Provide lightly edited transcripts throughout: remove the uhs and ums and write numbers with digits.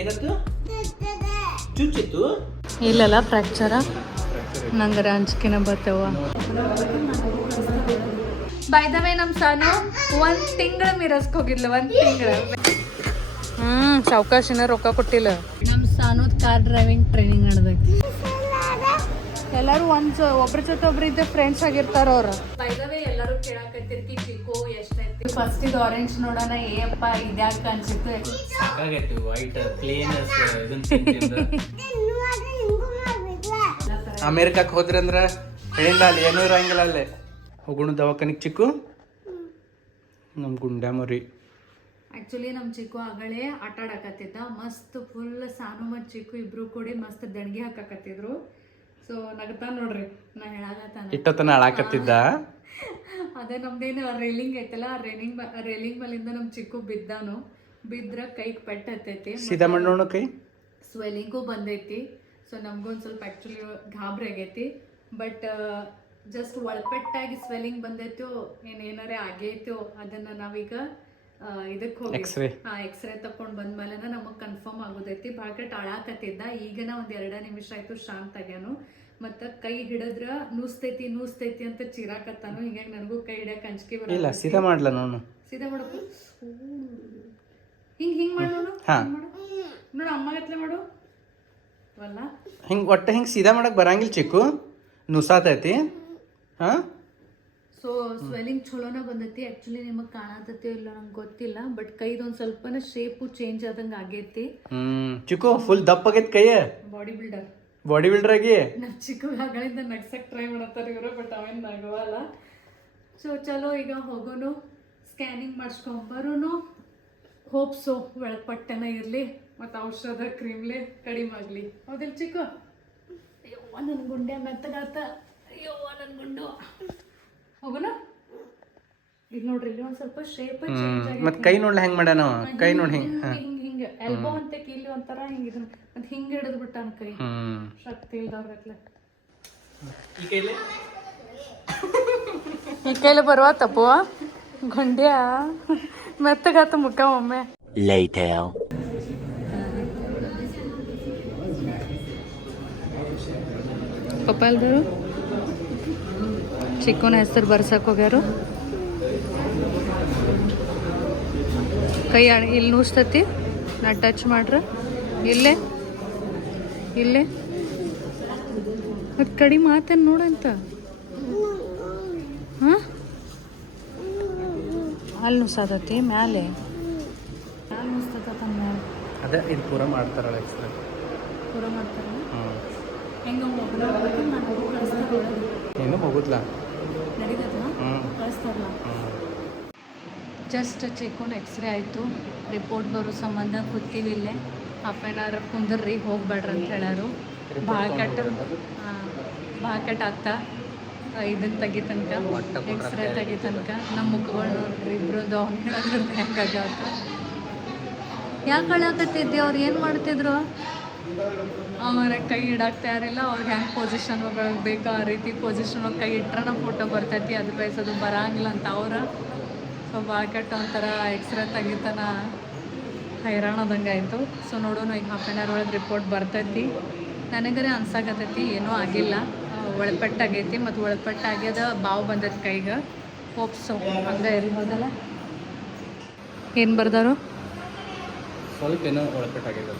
ಏನತ್ತು ಚುಚ್ಚಿತ್ತು ಇಲ್ಲಲ್ಲ ಫ್ರ್ಯಾಕ್ಚರ ನಂಗರ ಅಂಜಿಕೆನ ಬರ್ತವ. By the way ನಮ್ಮ ಸಾನು 1 ತಿಂಗಳ ಮಿರಸ್ಕ್ ಹೋಗಿದ್ಲ 1 ತಿಂಗಳ. ಸಾವಕಾಶಿನ ರೊಕ್ಕ ಕೊಟ್ಟಿಲ್ಲ. ನಮ್ಮ ಸಾನುದ್ ಕಾರ್ ಡ್ರೈವಿಂಗ್ ಟ್ರೈನಿಂಗ್ ನಡೆದೈತಿ. ಎಲ್ಲರೂ ಒಬ್ರ ಜೊತೆ ಒಬ್ರು ಇದ್ದ ಫ್ರೆಂಡ್ಸ್ ಆಗಿರ್ತಾರ ಅವ್ರು. ಬೈ ದ ವೇ ಎಲ್ಲರೂ ಕೇಳಾಕತ್ತಿರ್ತಿ ಚಿಕ್ಕು ಎಷ್ಟೈತಿ. ಫಸ್ಟ್ ಇದು ಆರೆಂಜ್ ನೋಡೋಣ. ಏಪ್ಪ ಇದ್ಯಾಕ ಅನ್ಸಿತ್ತು. ಸಾಕಾಗೈತಿ ವೈಟ್ ಪ್ಲೇನ್ ಇದನ್ನ ಅಮೇರಿಕಕ್ಕೆ ಹೋದ್ರಿ ಅಂದ್ರ ಹೇಳಿಲ್ಲ ಅಲ್ಲಿ ಏನೂ ಇರಂಗಿಲ್ಲ. ಅಲ್ಲೇ ಹೋಗೋಣ ದವಾಖಾನಿಗೆ ಚಿಕ್ಕು. ನಮ್ಮ ಗುಂಡ್ಯಾ ಮರಿ ಆ್ಯಕ್ಚುಲಿ ನಮ್ಮ ಚಿಕ್ಕು ಆಗಳೇ ಆಟ ಆಡಕತ್ತಿದ್ದ ಮಸ್ತ್. ಫುಲ್ ಸಾನು ಮತ್ತು ಚಿಕ್ಕು ಇಬ್ರು ಕೂಡಿ ಮಸ್ತ್ ದಣ್ಗಿ ಹಾಕಾಕತ್ತಿದ್ರು. ಸೊ ನಗತಾ ನೋಡ್ರಿ ನಾ ಹೇಳಾಗತ್ತಾನ ಇಟ್ಟತನ ಆಳಾಕತ್ತಿದ್ದ. ಅದೇ ನಮ್ದೇನು ರೇಲಿಂಗ್ ಐತಲ್ಲ, ರೇಲಿಂಗ್ ಮೇಲಿಂದ ನಮ್ಮ ಚಿಕ್ಕು ಬಿದ್ದಾನು. ಬಿದ್ರ ಕೈಗೆ ಪೆಟ್ಟು ಹತ್ತೈತಿ, ಸೀದಾ ಮಾಡೋಣ ಕೈ ಸ್ವೆಲ್ಲಿಂಗು ಬಂದೈತಿ. ಸೊ ನಮ್ಗೊಂದು ಸ್ವಲ್ಪ ಆ್ಯಕ್ಚುಲಿ ಗಾಬರಿ ಆಗೈತಿ. ಬಟ್ ಜಸ್ಟ್ ಒಳಪೆಟ್ಟಾಗಿ ಸ್ವೆಲ್ಲಿಂಗ್ ಬಂದೈತೋ ಏನಾರೇ ಆಗೈತೋ ಅದನ್ನ ನಾವೀಗ ಇದಕ್ಕೆ ಹೋಗಿ ಎಕ್ಸ್ರೇ ತಕೊಂಡ್ ಬಂದ್ಮೇಲೆ ನಮಗ್ ಕನ್ಫರ್ಮ್ ಆಗೋದೈತಿ. ಭಾಳ ಕಟ್ ಆಳಾಕತ್ತಿದ್ದ. ಈಗನ ಒಂದ್ 2 ನಿಮಿಷ ಆಯ್ತು ಶಾಂತ ಆಗ್ಯಾನು. ಮತ್ತ ಕೈ ಹಿಡಿದ್ರ ನೂಸ್ತೈತಿ ಅಂತ ಚಿರಾಕತ್ತಾನು. ಹಿಂಗಾಗಿ ನನಗೂ ಕೈ ಹಿಡಿಯಕ್ ಅಂಜಿಕೆ ಇಲ್ಲ. ಸೀದಾ ಮಾಡ್ಲ ನೋಡು. ಸೀದಾ ಮಾಡಪ್ಪು. ಹಿಂಗ್ ಮಾಡೋಣ ನೋಡು. ಅಮ್ಮಗತ್ಲೆ ಮಾಡು. ವಲ್ಲ ಹಿಂಗ್ ಒಟ್ಟ ಹಿಂಗ್ ಸೀದಾ ಮಾಡಕ್ ಬರಂಗಿಲ್ಲ ಚಿಕ್ಕು. ನುಸಾತೈತಿ. ಸೊ ಸ್ವೆಲ್ಲಿಂಗ್ ಚಲೋನ ಬಂದೈತಿ. ಆ್ಯಕ್ಚುಲಿ ನಿಮಗೆ ಕಾಣತೈತಿ ಇಲ್ಲ ನಂಗೆ ಗೊತ್ತಿಲ್ಲ. ಬಟ್ ಕೈದೊಂದು ಸ್ವಲ್ಪನ ಶೇಪು ಚೇಂಜ್ ಆದಂಗೆ ಆಗೈತಿ. ಚಿಕ್ಕು ಫುಲ್ ದಪ್ಪ ಆಗೈತಿ ಕೈ. ಬಾಡಿ ಬಿಲ್ಡರ್ ಆಗಿ ನಮ್ಮ ಚಿಕ್ಕು ಆಗಳಿಂದ ನಗ್ಸಕ್ ಟ್ರೈ ಮಾಡತ್ತಾರ ಇವರು. ಬಟ್ ಅವೇನು ನಗವಲ್ಲ. ಸೊ ಚಲೋ ಈಗ ಹೋಗೋನು, ಸ್ಕ್ಯಾನಿಂಗ್ ಮಾಡಿಸ್ಕೊಂಬರೋನು. ಹೋಪ್ಸು ಒಳಪಟ್ಟೆನ ಇರಲಿ ಮತ್ತು ಔಷಧ ಕ್ರೀಮ್ಲೆ ಕಡಿಮೆ ಆಗಲಿ. ಹೌದಿಲ್ಲ ಚಿಕ್ಕು? ಅಯ್ಯವ್ವ ನನ್ನ ಗುಂಡೆ ಮೆತ್ತಗಾತ. ಅಯ್ಯವ್ವ ನನ್ನ ಗುಂಡು. ಹೋಗೋಣ. ಈಗ ನೋಡ್ರಿ ಇಲ್ಲಿ ಒಂದ್ ಸ್ವಲ್ಪ ಶೇಪ್ ಚೇಂಜ್ ಆಗಿ. ಮತ್ತೆ ಕೈ ನೋಡ್ಲ ಹೆಂಗ್ ಮಾಡ್ಯಾನ ಕೈ ನೋಡಿ ಹಿಂಗ ಎಲ್ಬೋ ಅಂತ ಇಲ್ಲಿ ಒಂಥರ ಹಿಂಗ ಇದನ್ನ ಮತ್ತೆ ಹಿಂಗ ಹಿಡಿದು ಬಿಟ್ಟಾನ ಕೈ. ಶಕ್ತಿ ಇಲ್ದವ್ರತ್ಲೆ ಈ ಕೈಲಿ ಬರುವ ತಪ್ಪು ಗುಂಡ್ಯಾ ಮೆತ್ತಗಾತ ಮುಖ ಒಮ್ಮೆ. ಪಪ್ಪಾಲ್ದರು ಚಿಕ್ಕನ ಹೆಸರು ಬರ್ಸಕ್ಕೆ ಹೋಗ್ಯಾರು. ಕೈ ಇಲ್ಲಿ ನೂಸ್ತತಿ. ನಾ ಟಚ್ ಮಾಡ್ರ ಇಲ್ಲೇ ಮತ್ತು ಕಡಿಮೆ ಮಾತೇನು ನೋಡಂತ. ಹಾಂ ಅಲ್ಲಿ ನುಸಾದತಿ ಮ್ಯಾಲೆ ನುಸ್ತತ ಮ್ಯಾಲೆ. ಅದೇ ಇದು ಪೂರ ಮಾಡ್ತಾರಲ್ಲ ಎಕ್ಸ್ಟ್ರಾ ಪೂರ ಮಾಡ್ತಾರ. ಹೆಂಗೆ ಕಳಿಸ್ತಾರ ಏನು ಹೋಗುದ್ಲ ನಡೀತದ ಕಳಿಸ್ತಾರಲ್ಲ. ಜಸ್ಟ್ ಚಿಕ್ಕನ ಎಕ್ಸ್ರೇ ಆಯಿತು. ರಿಪೋರ್ಟ್ ಬರೋ ಸಂಬಂಧ ಕೂತೀವಿ ಇಲ್ಲೇ. ಹಾಫ್ ಆನ್ ಅವರ್ ಕುಂದರ್ರಿ ಹೋಗ್ಬೇಡ್ರಿ ಅಂತ ಹೇಳಾರು. ಭಾಳ ಕೆಟ್ಟ ಆಗ್ತಾ ಇದನ್ನು ತೆಗಿತನಕ ಎಕ್ಸ್ರೇ ತೆಗಿತನಕ ನಮ್ಮ ಮುಖಗಳು ನೋಡ್ರಿ ಇಬ್ರದ್ದು ಹೆಂಗಾಗ್ಯಾವ. ಯಾಕೆ ಕಳಾಕತ್ತಿದ್ದೆ? ಅವ್ರು ಏನು ಮಾಡ್ತಿದ್ರು? ಅವರ ಕೈ ಇಡಕ್ಕೆ ತಯಾರಿಲ್ಲ. ಅವ್ರಿಗೆ ಹೆಂಗೆ ಪೊಸಿಷನ್ ಬೇಕು ಆ ರೀತಿ ಪೊಸಿಷನ್ ಕೈ ಇಟ್ರೆ ಫೋಟೋ ಬರ್ತೈತಿ. ಅದು ಬಯಸೋದು ಬರಂಗಿಲ್ಲ ಅಂತ ಅವ್ರ. ಸೊ ಭಾಳ ಕೆಟ್ಟ ಒಂಥರ ಎಕ್ಸ್ರೇ ತೆಗಿತಾನ ಹೈರಾಣದಂಗೆ ಆಯಿತು. ಸೊ ನೋಡೋಣ ಈಗ ಹಾಫ್ ಆನ್ ಅವರ್ ಒಳಗೆ ರಿಪೋರ್ಟ್ ಬರ್ತೈತಿ. ನನಗರೆ ಅನ್ಸಾಕತ್ತೈತಿ ಏನೂ ಆಗಿಲ್ಲ. ಒಳಪೆಟ್ಟಾಗೈತಿ ಮತ್ತು ಒಳಪೆಟ್ಟಾಗ್ಯದ ಬಾವು ಬಂದೈತಿ ಕೈಗೆ. ಹೋಪ್ಸು ಹಂಗೆ ಇರ್ಬೋದಲ್ಲ. ಏನು ಬರ್ದಾರು? ಸ್ವಲ್ಪ ಏನೋ ಒಳಪೆಟ್ಟಾಗಿದೆ.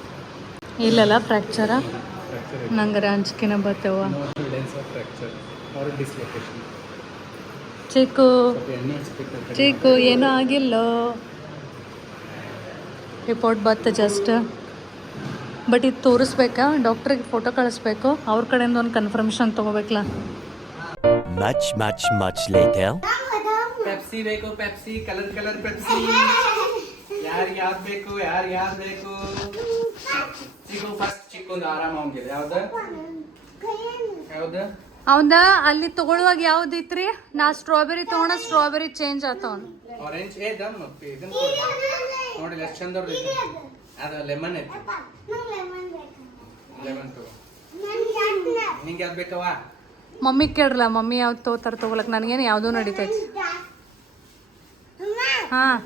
ಇಲ್ಲಲ್ಲ ಫ್ರ್ಯಾಕ್ಚರ ನಂಗರ ಅಂಜಿಕೆನ ಬರ್ತವ. ಚಿಕ್ಕು ಏನೂ ಆಗಿಲ್ಲ. ರಿಪೋರ್ಟ್ ಬತ್ತ ಜಸ್ಟ್. ಬಟ್ ಇದು ತೋರಿಸ್ಬೇಕಾ ಡಾಕ್ಟ್ರಿಗೆ ಫೋಟೋ ಕಳಿಸ್ಬೇಕು. ಅವ್ರ ಕಡೆಯಿಂದ ಒಂದು ಕನ್ಫರ್ಮೇಷನ್ ತೊಗೋಬೇಕಲ್ಲ. much later. ಪೆಪ್ಸಿ ಬೇಕು. Pepsi colour Pepsi. ಯಾರು ಬೇಕು ಚಿಕ್ಕು ಫಸ್ಟ್ ಚಿಕ್ಕೊಂದು ಆರಾಮ ಹೋಗಿದೆ. ಯಾವ್ದ ಅವಂದ ಅಲ್ಲಿ ತಗೊಳ್ಳುವಾಗ ಯಾವ್ದಿತ್ರಿ? ನಾ ಸ್ಟ್ರಾಬೆರಿ ತಗೊಂಡ ಸ್ಟ್ರಾಬೆರಿ ಚೇಂಜ್ ಆತವನ್. ಆರೆಂಜ್ ನೋಡಿ ಎಷ್ಟು ಚಂದ ಅದು ಲೆಮನ್ ಐತಿ. ಲೆಮನ್ ತಗೋ. ನಿಂಗೆ ಯಾವ್ದು ಬೇಕವ? ಮಮ್ಮಿ ಕೇಳ್ರಲ್ಲ. ಮಮ್ಮಿ ಯಾವ್ದು ತಗೋತಾರ ತಗೊಳಕ್. ನನಗೇನು ಯಾವುದೂ ನಡೀತೈತಿ. ಹಾಂ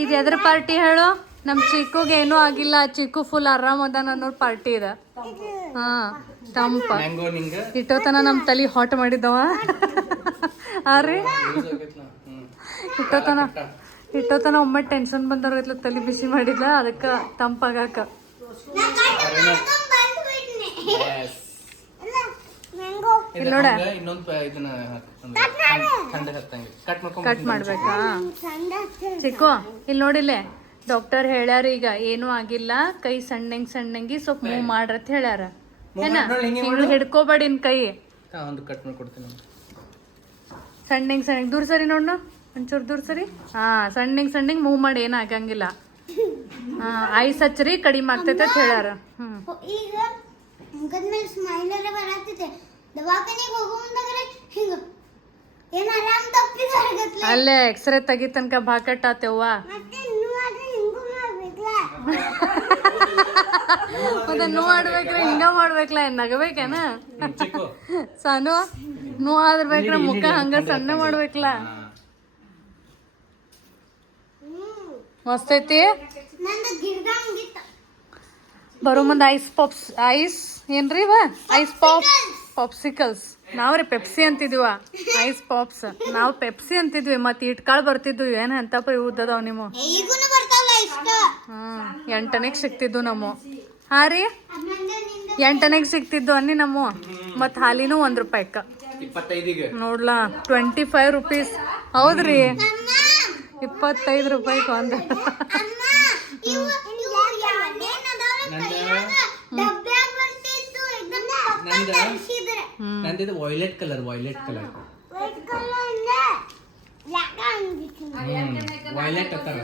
ಇದು ಎದ್ರ ಪಾರ್ಟಿ ಹೇಳು? ನಮ್ಮ ಚಿಕ್ಕುಗೆ ಏನೂ ಆಗಿಲ್ಲ, ಚಿಕ್ಕು ಫುಲ್ ಆರಾಮದಾನ ಅನ್ನೋ ಪಾರ್ಟಿ ಇದೆ. ಹಾ ತಂಪ ಮ್ಯಾಂಗೋ ನಿಂಗೆ ಇಟ್ಟೋತನ ನಮ್ಮ ತಲೆ ಹಾಟ್ ಮಾಡಿದವ. ಅರೆ ಇಟ್ಟೋತನ ಒಮ್ಮೆ ಟೆನ್ಷನ್ ಬಂದವ್ರ ತಲೆ ಬಿಸಿ ಮಾಡಿದ, ಅದಕ್ಕೆ ತಂಪಾಗಾಕ. ಇಲ್ಲಿ ನೋಡ ಕಟ್ ಮಾಡ್ಬೇಕಾ ಚಿಕ್ಕು? ಇಲ್ಲಿ ನೋಡಿಲ್ಲೇ ಡಾಕ್ಟರ್ ಹೇಳ್ಯಾರ ಈಗ ಏನೂ ಆಗಿಲ್ಲ, ಕೈ ಸಣ್ಣಂಗಿ ಸ್ವಲ್ಪ ಮೂವ್ ಮಾಡ್ರತ್ ಹೇಳ್ಯಾರ. ಏನ ಹಿಂಗ್ ಹಿಡ್ಕೋಬೇಡಿ ಇನ್ ಕೈ, ಕಟ್ ಮಾಡ್ಕೊಡ್ತೀನಿ. ಸಣ್ಣಂಗ್ ದೂರ ಸರಿ ನೋಡ್ನ, ಒಂಚೂರು ದೂರ ಸರಿ. ಹಾ ಸಣ್ಣಂಗ್ ಮೂವ್ ಮಾಡಿ ಏನ್ ಆಗಂಗಿಲ್ಲ. ಹಾ ಐಸ್ ಹಚ್ಚ್ರಿ ಕಡಿಮೆ ಆಗ್ತೈತೆ ಅಂತ ಹೇಳ್ಯಾರ. ಈಗ ಮುಖದ ಮೇಲೆ ಸ್ಮೈಲರ್ ಬರಾತಿದೆ, ದವಾಖಾನೆಗೆ ಹೋಗೋ ಮುಂದಾಗರೆ ಹಿಂಗ ಏನ್ ಆರಾಮ್ ತಪ್ಪಿದಾರಗತ್ಲೆ ಅಲ್ಲೇ ಎಕ್ಸ್ರೇ ತೆಗಿ ತನಕ ಬಾಕಟ್ ಆತೇವ್ವ. ಮತ್ತೆ ಇನ್ನೂ ಆದ್ರೆ ಹಿಂಗೂ ಮಾಡ್ಬೇಕಲ್ಲ. ಮತ್ತೆ ನೋವು ಆಡ್ಬೇಕ್ರೆ ಹಿಂಗ ಮಾಡ್ಬೇಕಲ್ಲ, ನಗಬೇಕೇನ ಸಾನು? ನೋವು ಆದ್ಬೇಕ್ರೆ ಮುಖ ಹಂಗ ಸಣ್ಣ ಮಾಡ್ಬೇಕಲ್ಲ. ಮಸ್ತ್ ಐತಿ. ನಂದು ಗಿರ್ದಂಗಿತ್ತ ಬರೋ ಮುಂದೆ ಐಸ್ ಏನ್ರಿ ಇವ? ಐಸ್ ಪಾಪ್ಸಿಕಲ್ಸ್. ನಾವ್ರಿ ಪೆಪ್ಸಿ ಅಂತಿದ್ವ, ಐಸ್ ಪಾಪ್ಸ್ ನಾವು ಪೆಪ್ಸಿ ಅಂತಿದ್ವಿ. ಮತ್ತೆ ಇಟ್ಕಾಳು ಬರ್ತಿದ್ವು, ಏನ್ ಅಂತಪ್ಪ ಇವ್ದದಾವ್ ನಿಮ್ಮ. ಈಗೂನು ಬರ್ತಾವಲ್ಲ ಇಷ್ಟ. 8 ಸಿಕ್ತಿದ್ವು ನಮ್ಮ. ಹಾ ರೀ 8 ಸಿಕ್ತಿದ್ವು ಅನ್ನಿ ನಮ್ಮ. ಮತ್ ಹಾಲಿನೂ 1 ರೂಪಾಯಿಕ 25 ನೋಡ್ಲಾ 25 ರೂಪೀಸ್. ಹೌದ್ರಿ 25 ರೂಪಾಯಿಗೆ ಒಂದು. ನಂದಿದು ವೈಲೆಟ್ ಕಲರ್ ವೈಲೆಟ್ ಅತ್ತಾರ.